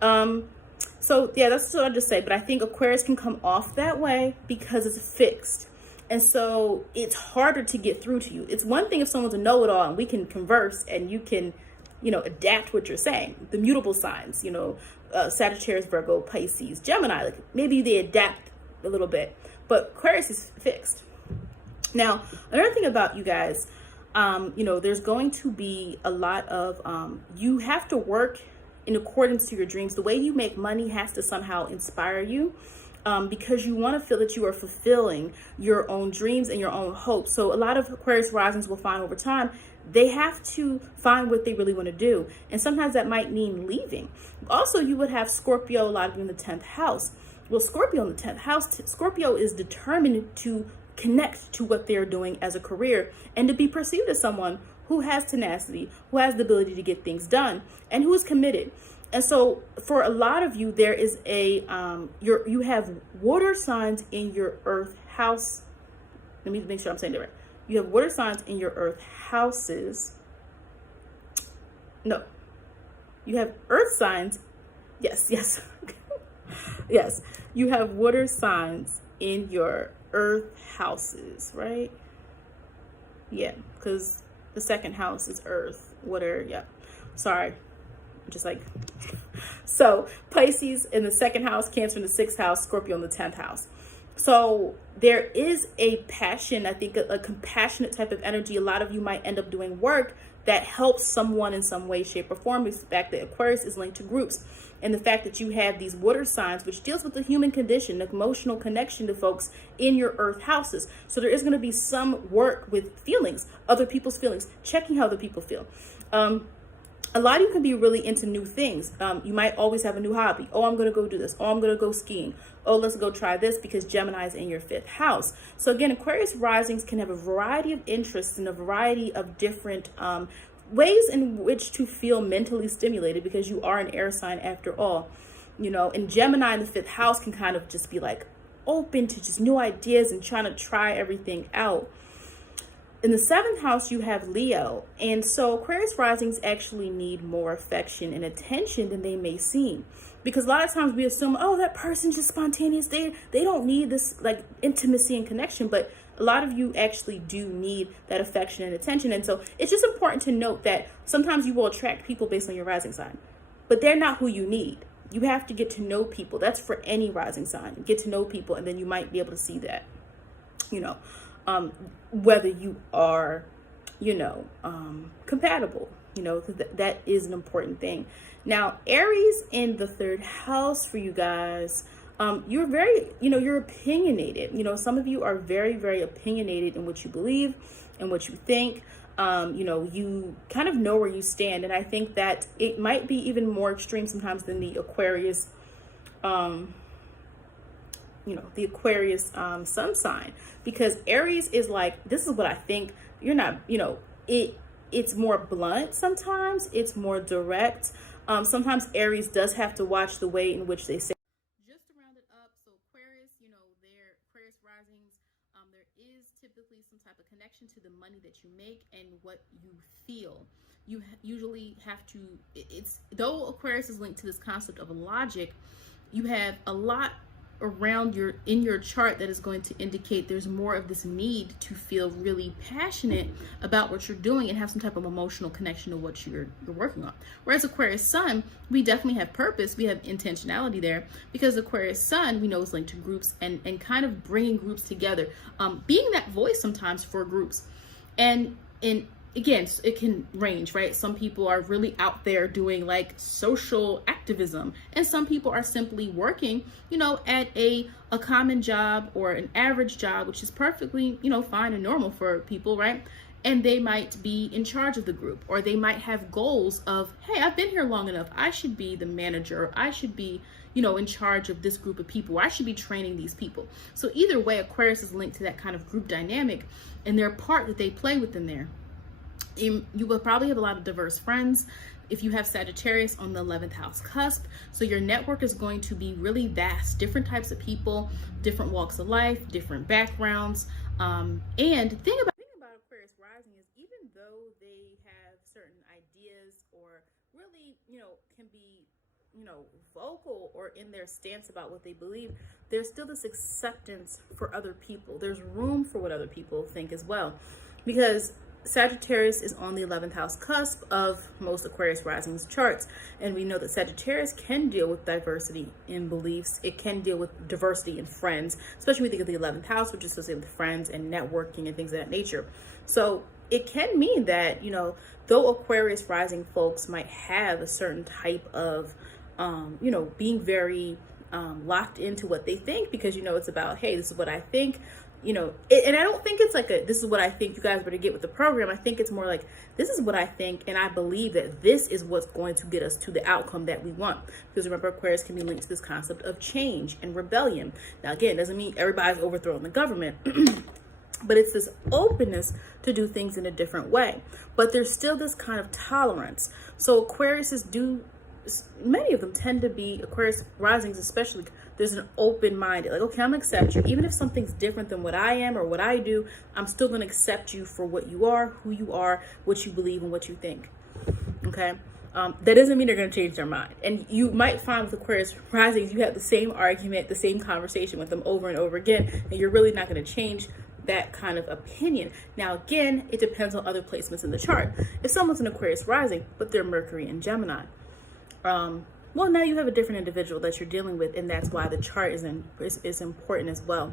so yeah, that's what I just say. But I think Aquarius can come off that way because it's fixed, and so it's harder to get through to you. It's one thing if someone's a know-it-all and we can converse and you can, you know, adapt what you're saying. The mutable signs, you know, Sagittarius, Virgo, Pisces, Gemini, like maybe they adapt a little bit, but Aquarius is fixed. Now, another thing about you guys. You know, there's going to be a lot of, you have to work in accordance to your dreams. The way you make money has to somehow inspire you, because you want to feel that you are fulfilling your own dreams and your own hopes. So a lot of Aquarius risings will find over time, they have to find what they really want to do. And sometimes that might mean leaving. Also, you would have Scorpio, a lot of you in the 10th house. Well, Scorpio in the 10th house, Scorpio is determined to connect to what they're doing as a career and to be perceived as someone who has tenacity, who has the ability to get things done, and who is committed. And so for a lot of you, there is a you have water signs in your earth house. Let me make sure I'm saying that right. You have water signs in your earth houses. No, you have earth signs. Yes. Yes, you have water signs in your earth houses, right? Yeah, because the second house is earth, water. Yeah, sorry, just like so. Pisces in the second house, Cancer in the 6th house, Scorpio in the 10th house. So there is a passion, I think a compassionate type of energy. A lot of you might end up doing work that helps someone in some way, shape, or form. The fact that Aquarius is linked to groups, and the fact that you have these water signs, which deals with the human condition, the emotional connection to folks in your earth houses. So there is going to be some work with feelings, other people's feelings, checking how other people feel. A lot of you can be really into new things. You might always have a new hobby. Oh, I'm going to go do this. Oh, I'm going to go skiing. Oh, let's go try this, because Gemini is in your 5th house. So again, Aquarius risings can have a variety of interests and a variety of different ways in which to feel mentally stimulated, because you are an air sign after all. You know, and Gemini in the 5th house can kind of just be like open to just new ideas and trying to try everything out. In the 7th house, you have Leo. And so Aquarius risings actually need more affection and attention than they may seem. Because a lot of times we assume, oh, that person's just spontaneous. They don't need this like intimacy and connection. But a lot of you actually do need that affection and attention. And so it's just important to note that sometimes you will attract people based on your rising sign, but they're not who you need. You have to get to know people. That's for any rising sign. Get to know people, and then you might be able to see that, you know, whether you are, you know, compatible, you know, because that is an important thing. Now, Aries in the 3rd house for you guys, you're very, you know, you're opinionated. You know, some of you are very, very opinionated in what you believe and what you think. You know, you kind of know where you stand. And I think that it might be even more extreme sometimes than the Aquarius, you know, the Aquarius sun sign, because Aries is like, this is what I think. You're not, you know, it's more blunt sometimes. It's more direct. Sometimes Aries does have to watch the way in which they say. Just to round it up, so Aquarius, you know, their Aquarius risings, there is typically some type of connection to the money that you make and what you feel. You usually have to, it's, though Aquarius is linked to this concept of logic, you have a lot around in your chart that is going to indicate there's more of this need to feel really passionate about what you're doing and have some type of emotional connection to what you're working on. Whereas Aquarius sun, we definitely have purpose, we have intentionality there, because Aquarius sun, we know, is linked to groups and kind of bringing groups together, being that voice sometimes for groups. And again, it can range, right? Some people are really out there doing like social activism, and some people are simply working, you know, at a common job or an average job, which is perfectly, you know, fine and normal for people, right? And they might be in charge of the group, or they might have goals of, hey, I've been here long enough, I should be the manager, or I should be, you know, in charge of this group of people, or I should be training these people. So either way, Aquarius is linked to that kind of group dynamic and their part that they play within there. You will probably have a lot of diverse friends if you have Sagittarius on the 11th house cusp. So your network is going to be really vast, different types of people, different walks of life, different backgrounds. And the thing about Aquarius rising is, even though they have certain ideas or really, you know, can be, you know, vocal or in their stance about what they believe, there's still this acceptance for other people. There's room for what other people think as well, because Sagittarius is on the 11th house cusp of most Aquarius rising's charts. And we know that Sagittarius can deal with diversity in beliefs. It can deal with diversity in friends, especially when we think of the 11th house, which is associated with friends and networking and things of that nature. So it can mean that, you know, though Aquarius rising folks might have a certain type of, you know, being very locked into what they think, because, you know, it's about, hey, this is what I think. You know, and I don't think it's like this is what I think, you guys better get with the program. I think it's more like, this is what I think, and I believe that this is what's going to get us to the outcome that we want. Because remember, Aquarius can be linked to this concept of change and rebellion. Now, again, doesn't mean everybody's overthrowing the government, but it's this openness to do things in a different way. But there's still this kind of tolerance. So Aquariuses do, many of them tend to be, Aquarius risings especially, there's an open mind, like, okay, I'm gonna accept you. Even if something's different than what I am or what I do, I'm still gonna accept you for what you are, who you are, what you believe, and what you think, okay? That doesn't mean they're gonna change their mind. And you might find with Aquarius risings, you have the same argument, the same conversation with them over and over again, and you're really not gonna change that kind of opinion. Now, again, it depends on other placements in the chart. If someone's an Aquarius rising, but they're Mercury and Gemini, well, now you have a different individual that you're dealing with, and that's why the chart is important as well.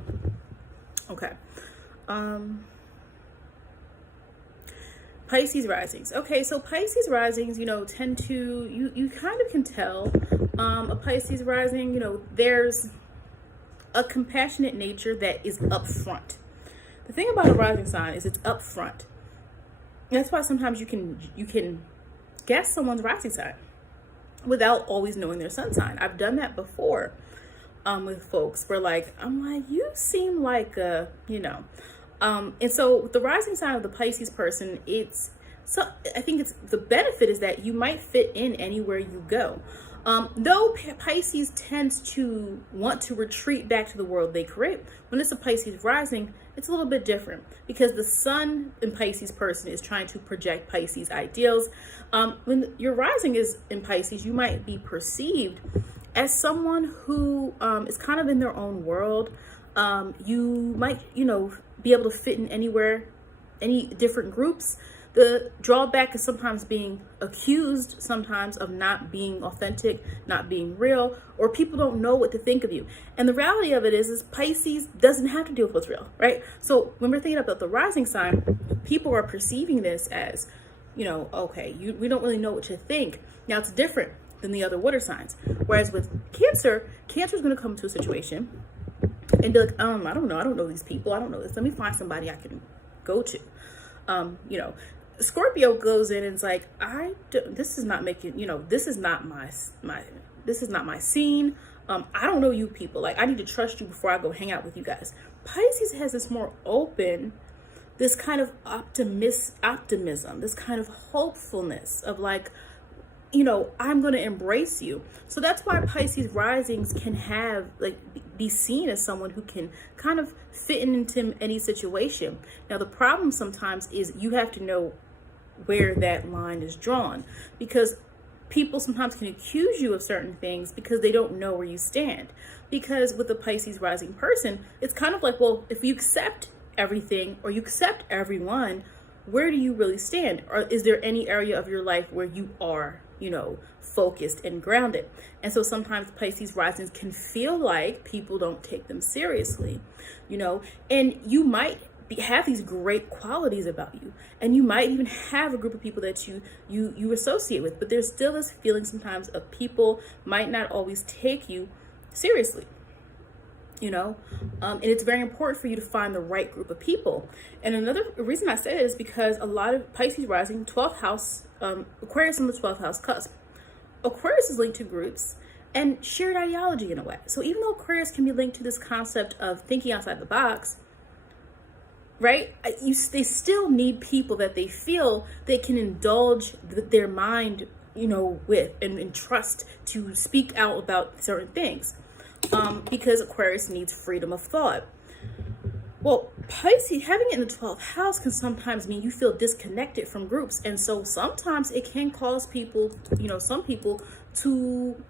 Okay. Pisces risings. Okay, so Pisces risings, you know, tend to, you kind of can tell a Pisces rising, you know, there's a compassionate nature that is upfront. The thing about a rising sign is it's upfront. That's why sometimes you can guess someone's rising sign without always knowing their sun sign. I've done that before with folks where, like, I'm like, you seem like a, you know, and so the rising sign of the Pisces person, it's So I think the benefit is that you might fit in anywhere you go. Though Pisces tends to want to retreat back to the world they create, when it's a Pisces rising, it's a little bit different because the sun in Pisces person is trying to project Pisces ideals. When your rising is in Pisces, you might be perceived as someone who is kind of in their own world. You might, be able to fit in anywhere, any different groups. The drawback is sometimes being accused, sometimes of not being authentic, not being real, or people don't know what to think of you. And the reality of it is Pisces doesn't have to deal with what's real, right? So when we're thinking about the rising sign, people are perceiving this as, okay, we don't really know what to think. Now it's different than the other water signs. Whereas with Cancer is going to come to a situation and be like, I don't know these people. I don't know this. Let me find somebody I can go to. Scorpio goes in and it's like, this is not my scene. I don't know you people. Like, I need to trust you before I go hang out with you guys. Pisces has this more open, this kind of optimism, this kind of hopefulness of like, I'm going to embrace you. So that's why Pisces risings can be seen as someone who can kind of fit into any situation. Now, the problem sometimes is you have to know where that line is drawn, because people sometimes can accuse you of certain things because they don't know where you stand. Because with the Pisces rising person, it's kind of like, well, if you accept everything or you accept everyone, where do you really stand? Or is there any area of your life where you are, focused and grounded? And so sometimes Pisces risings can feel like people don't take them seriously, and you might have these great qualities about you, and you might even have a group of people that you associate with, but there's still this feeling sometimes of people might not always take you seriously. And it's very important for you to find the right group of people. And another reason I say it is because a lot of Pisces rising, 12th house, Aquarius in the 12th house cusp. Aquarius is linked to groups and shared ideology in a way. So even though Aquarius can be linked to this concept of thinking outside the box, right? They still need people that they feel they can indulge their mind, with and trust to speak out about certain things. Because Aquarius needs freedom of thought. Well, Pisces, having it in the 12th house can sometimes mean you feel disconnected from groups. And so sometimes it can cause people, some people to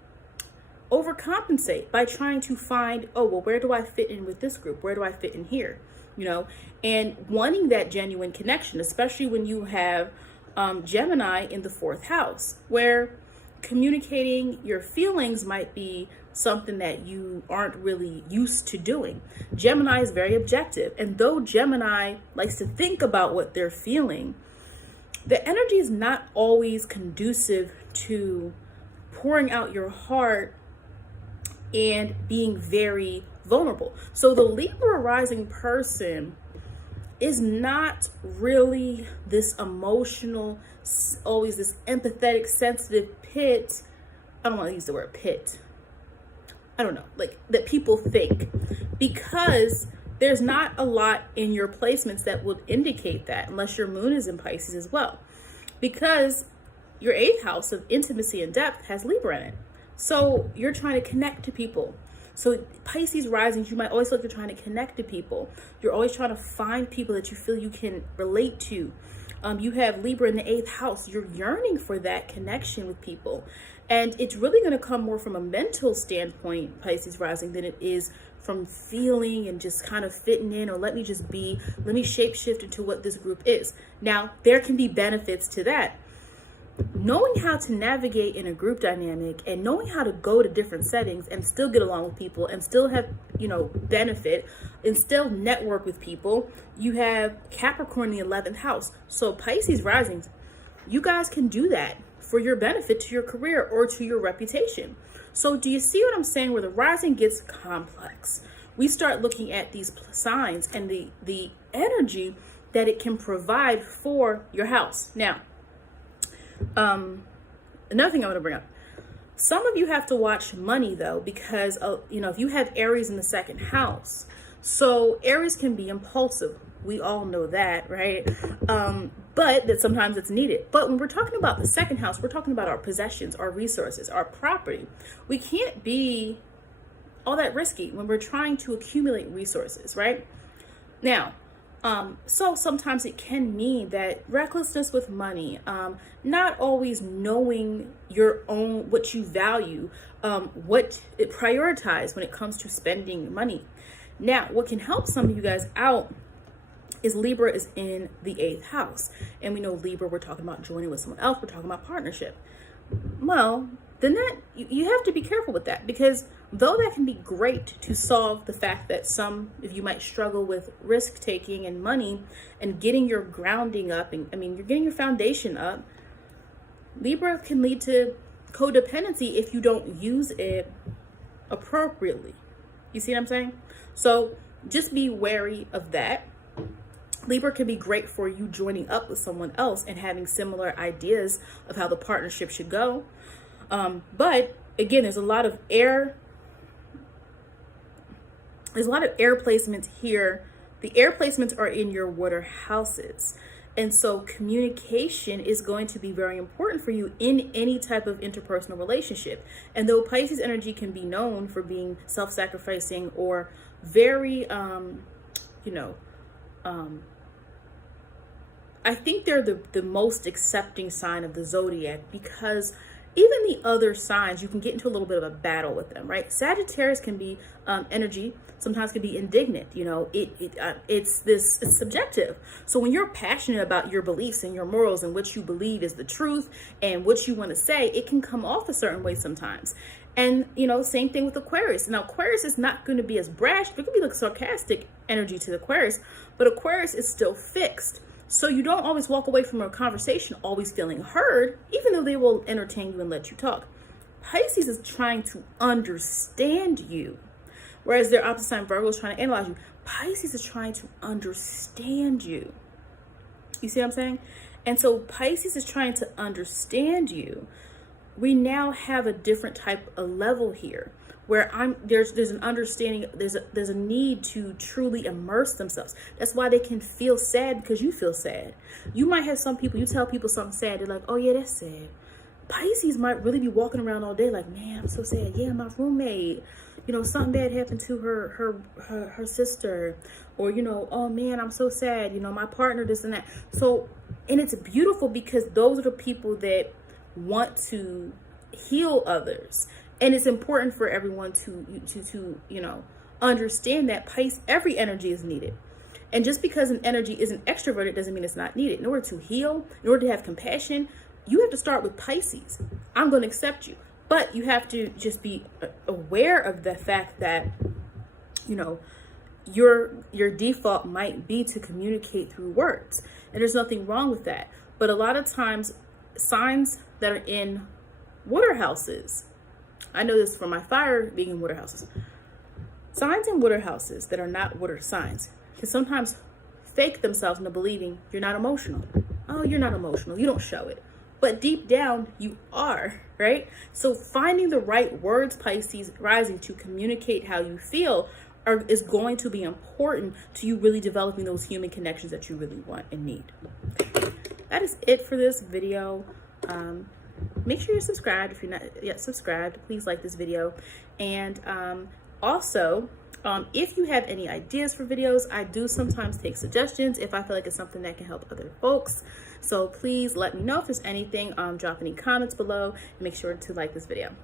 overcompensate by trying to find, where do I fit in with this group? Where do I fit in here? And wanting that genuine connection, especially when you have Gemini in the 4th house, where communicating your feelings might be something that you aren't really used to doing. Gemini is very objective, and though Gemini likes to think about what they're feeling, the energy is not always conducive to pouring out your heart and being very vulnerable. So the Libra rising person is not really this emotional, always this empathetic, sensitive pit. I don't want to use the word pit. I don't know, like that people think, because there's not a lot in your placements that would indicate that, unless your moon is in Pisces as well, because your 8th house of intimacy and depth has Libra in it. So you're trying to connect to people. So Pisces risings, you might always look at trying to connect to people. You're always trying to find people that you feel you can relate to. You have Libra in the 8th house. You're yearning for that connection with people. And it's really going to come more from a mental standpoint, Pisces rising, than it is from feeling and just kind of fitting in, or let me shapeshift into what this group is. Now, there can be benefits to that. Knowing how to navigate in a group dynamic and knowing how to go to different settings and still get along with people and still have, benefit and still network with people. You have Capricorn in the 11th house. So Pisces risings, you guys can do that for your benefit to your career or to your reputation. So do you see what I'm saying, where the rising gets complex? We start looking at these signs and the energy that it can provide for your house. Now, another thing I want to bring up, some of you have to watch money though, because if you have Aries in the 2nd house, so Aries can be impulsive. We all know that, right? But that sometimes it's needed. But when we're talking about the second house, we're talking about our possessions, our resources, our property. We can't be all that risky when we're trying to accumulate resources, right? Now, so sometimes it can mean that recklessness with money, not always knowing your own, what you value, what it prioritize when it comes to spending money. Now, what can help some of you guys out is Libra is in the 8th house. And we know Libra, we're talking about joining with someone else. We're talking about partnership. Well, then that you have to be careful with that, because though that can be great to solve the fact that some of you might struggle with risk taking and money and getting your grounding up, and you're getting your foundation up, Libra can lead to codependency if you don't use it appropriately. You see what I'm saying? So just be wary of that. Libra can be great for you joining up with someone else and having similar ideas of how the partnership should go. But again, there's a lot of air. There's a lot of air placements here. The air placements are in your water houses. And so communication is going to be very important for you in any type of interpersonal relationship. And though Pisces energy can be known for being self-sacrificing or very, I think they're the most accepting sign of the zodiac, because even the other signs, you can get into a little bit of a battle with them, right? Sagittarius can be energy, sometimes can be indignant. It's subjective. So when you're passionate about your beliefs and your morals and what you believe is the truth and what you want to say, it can come off a certain way sometimes. And, same thing with Aquarius. Now, Aquarius is not going to be as brash. There could be like sarcastic energy to the Aquarius, but Aquarius is still fixed. So you don't always walk away from a conversation always feeling heard, even though they will entertain you and let you talk. Pisces is trying to understand you, whereas their opposite sign Virgo is trying to analyze you. Pisces is trying to understand you. You see what I'm saying? And so Pisces is trying to understand you. We now have a different type of level here, where there's an understanding, there's a need to truly immerse themselves. That's why they can feel sad, because you feel sad. You might have some people, you tell people something sad, they're like, oh yeah, that's sad. Pisces might really be walking around all day like, man, I'm so sad. Yeah, my roommate, something bad happened to her sister, or oh man, I'm so sad, my partner, this and that. So, and it's beautiful, because those are the people that want to heal others. And it's important for everyone to understand that every energy is needed. And just because an energy isn't extroverted doesn't mean it's not needed. In order to heal, in order to have compassion, you have to start with Pisces. I'm going to accept you. But you have to just be aware of the fact that, your default might be to communicate through words. And there's nothing wrong with that. But a lot of times, signs that are in water houses, I know this from my fire being in water houses. Signs in water houses that are not water signs can sometimes fake themselves into believing you're not emotional. Oh, you're not emotional. You don't show it. But deep down, you are, right? So finding the right words, Pisces Rising, to communicate how you feel is going to be important to you really developing those human connections that you really want and need. That is it for this video. Make sure you're subscribed. If you're not yet subscribed, please like this video. And also, if you have any ideas for videos, I do sometimes take suggestions if I feel like it's something that can help other folks. So please let me know if there's anything. Drop any comments below, and make sure to like this video.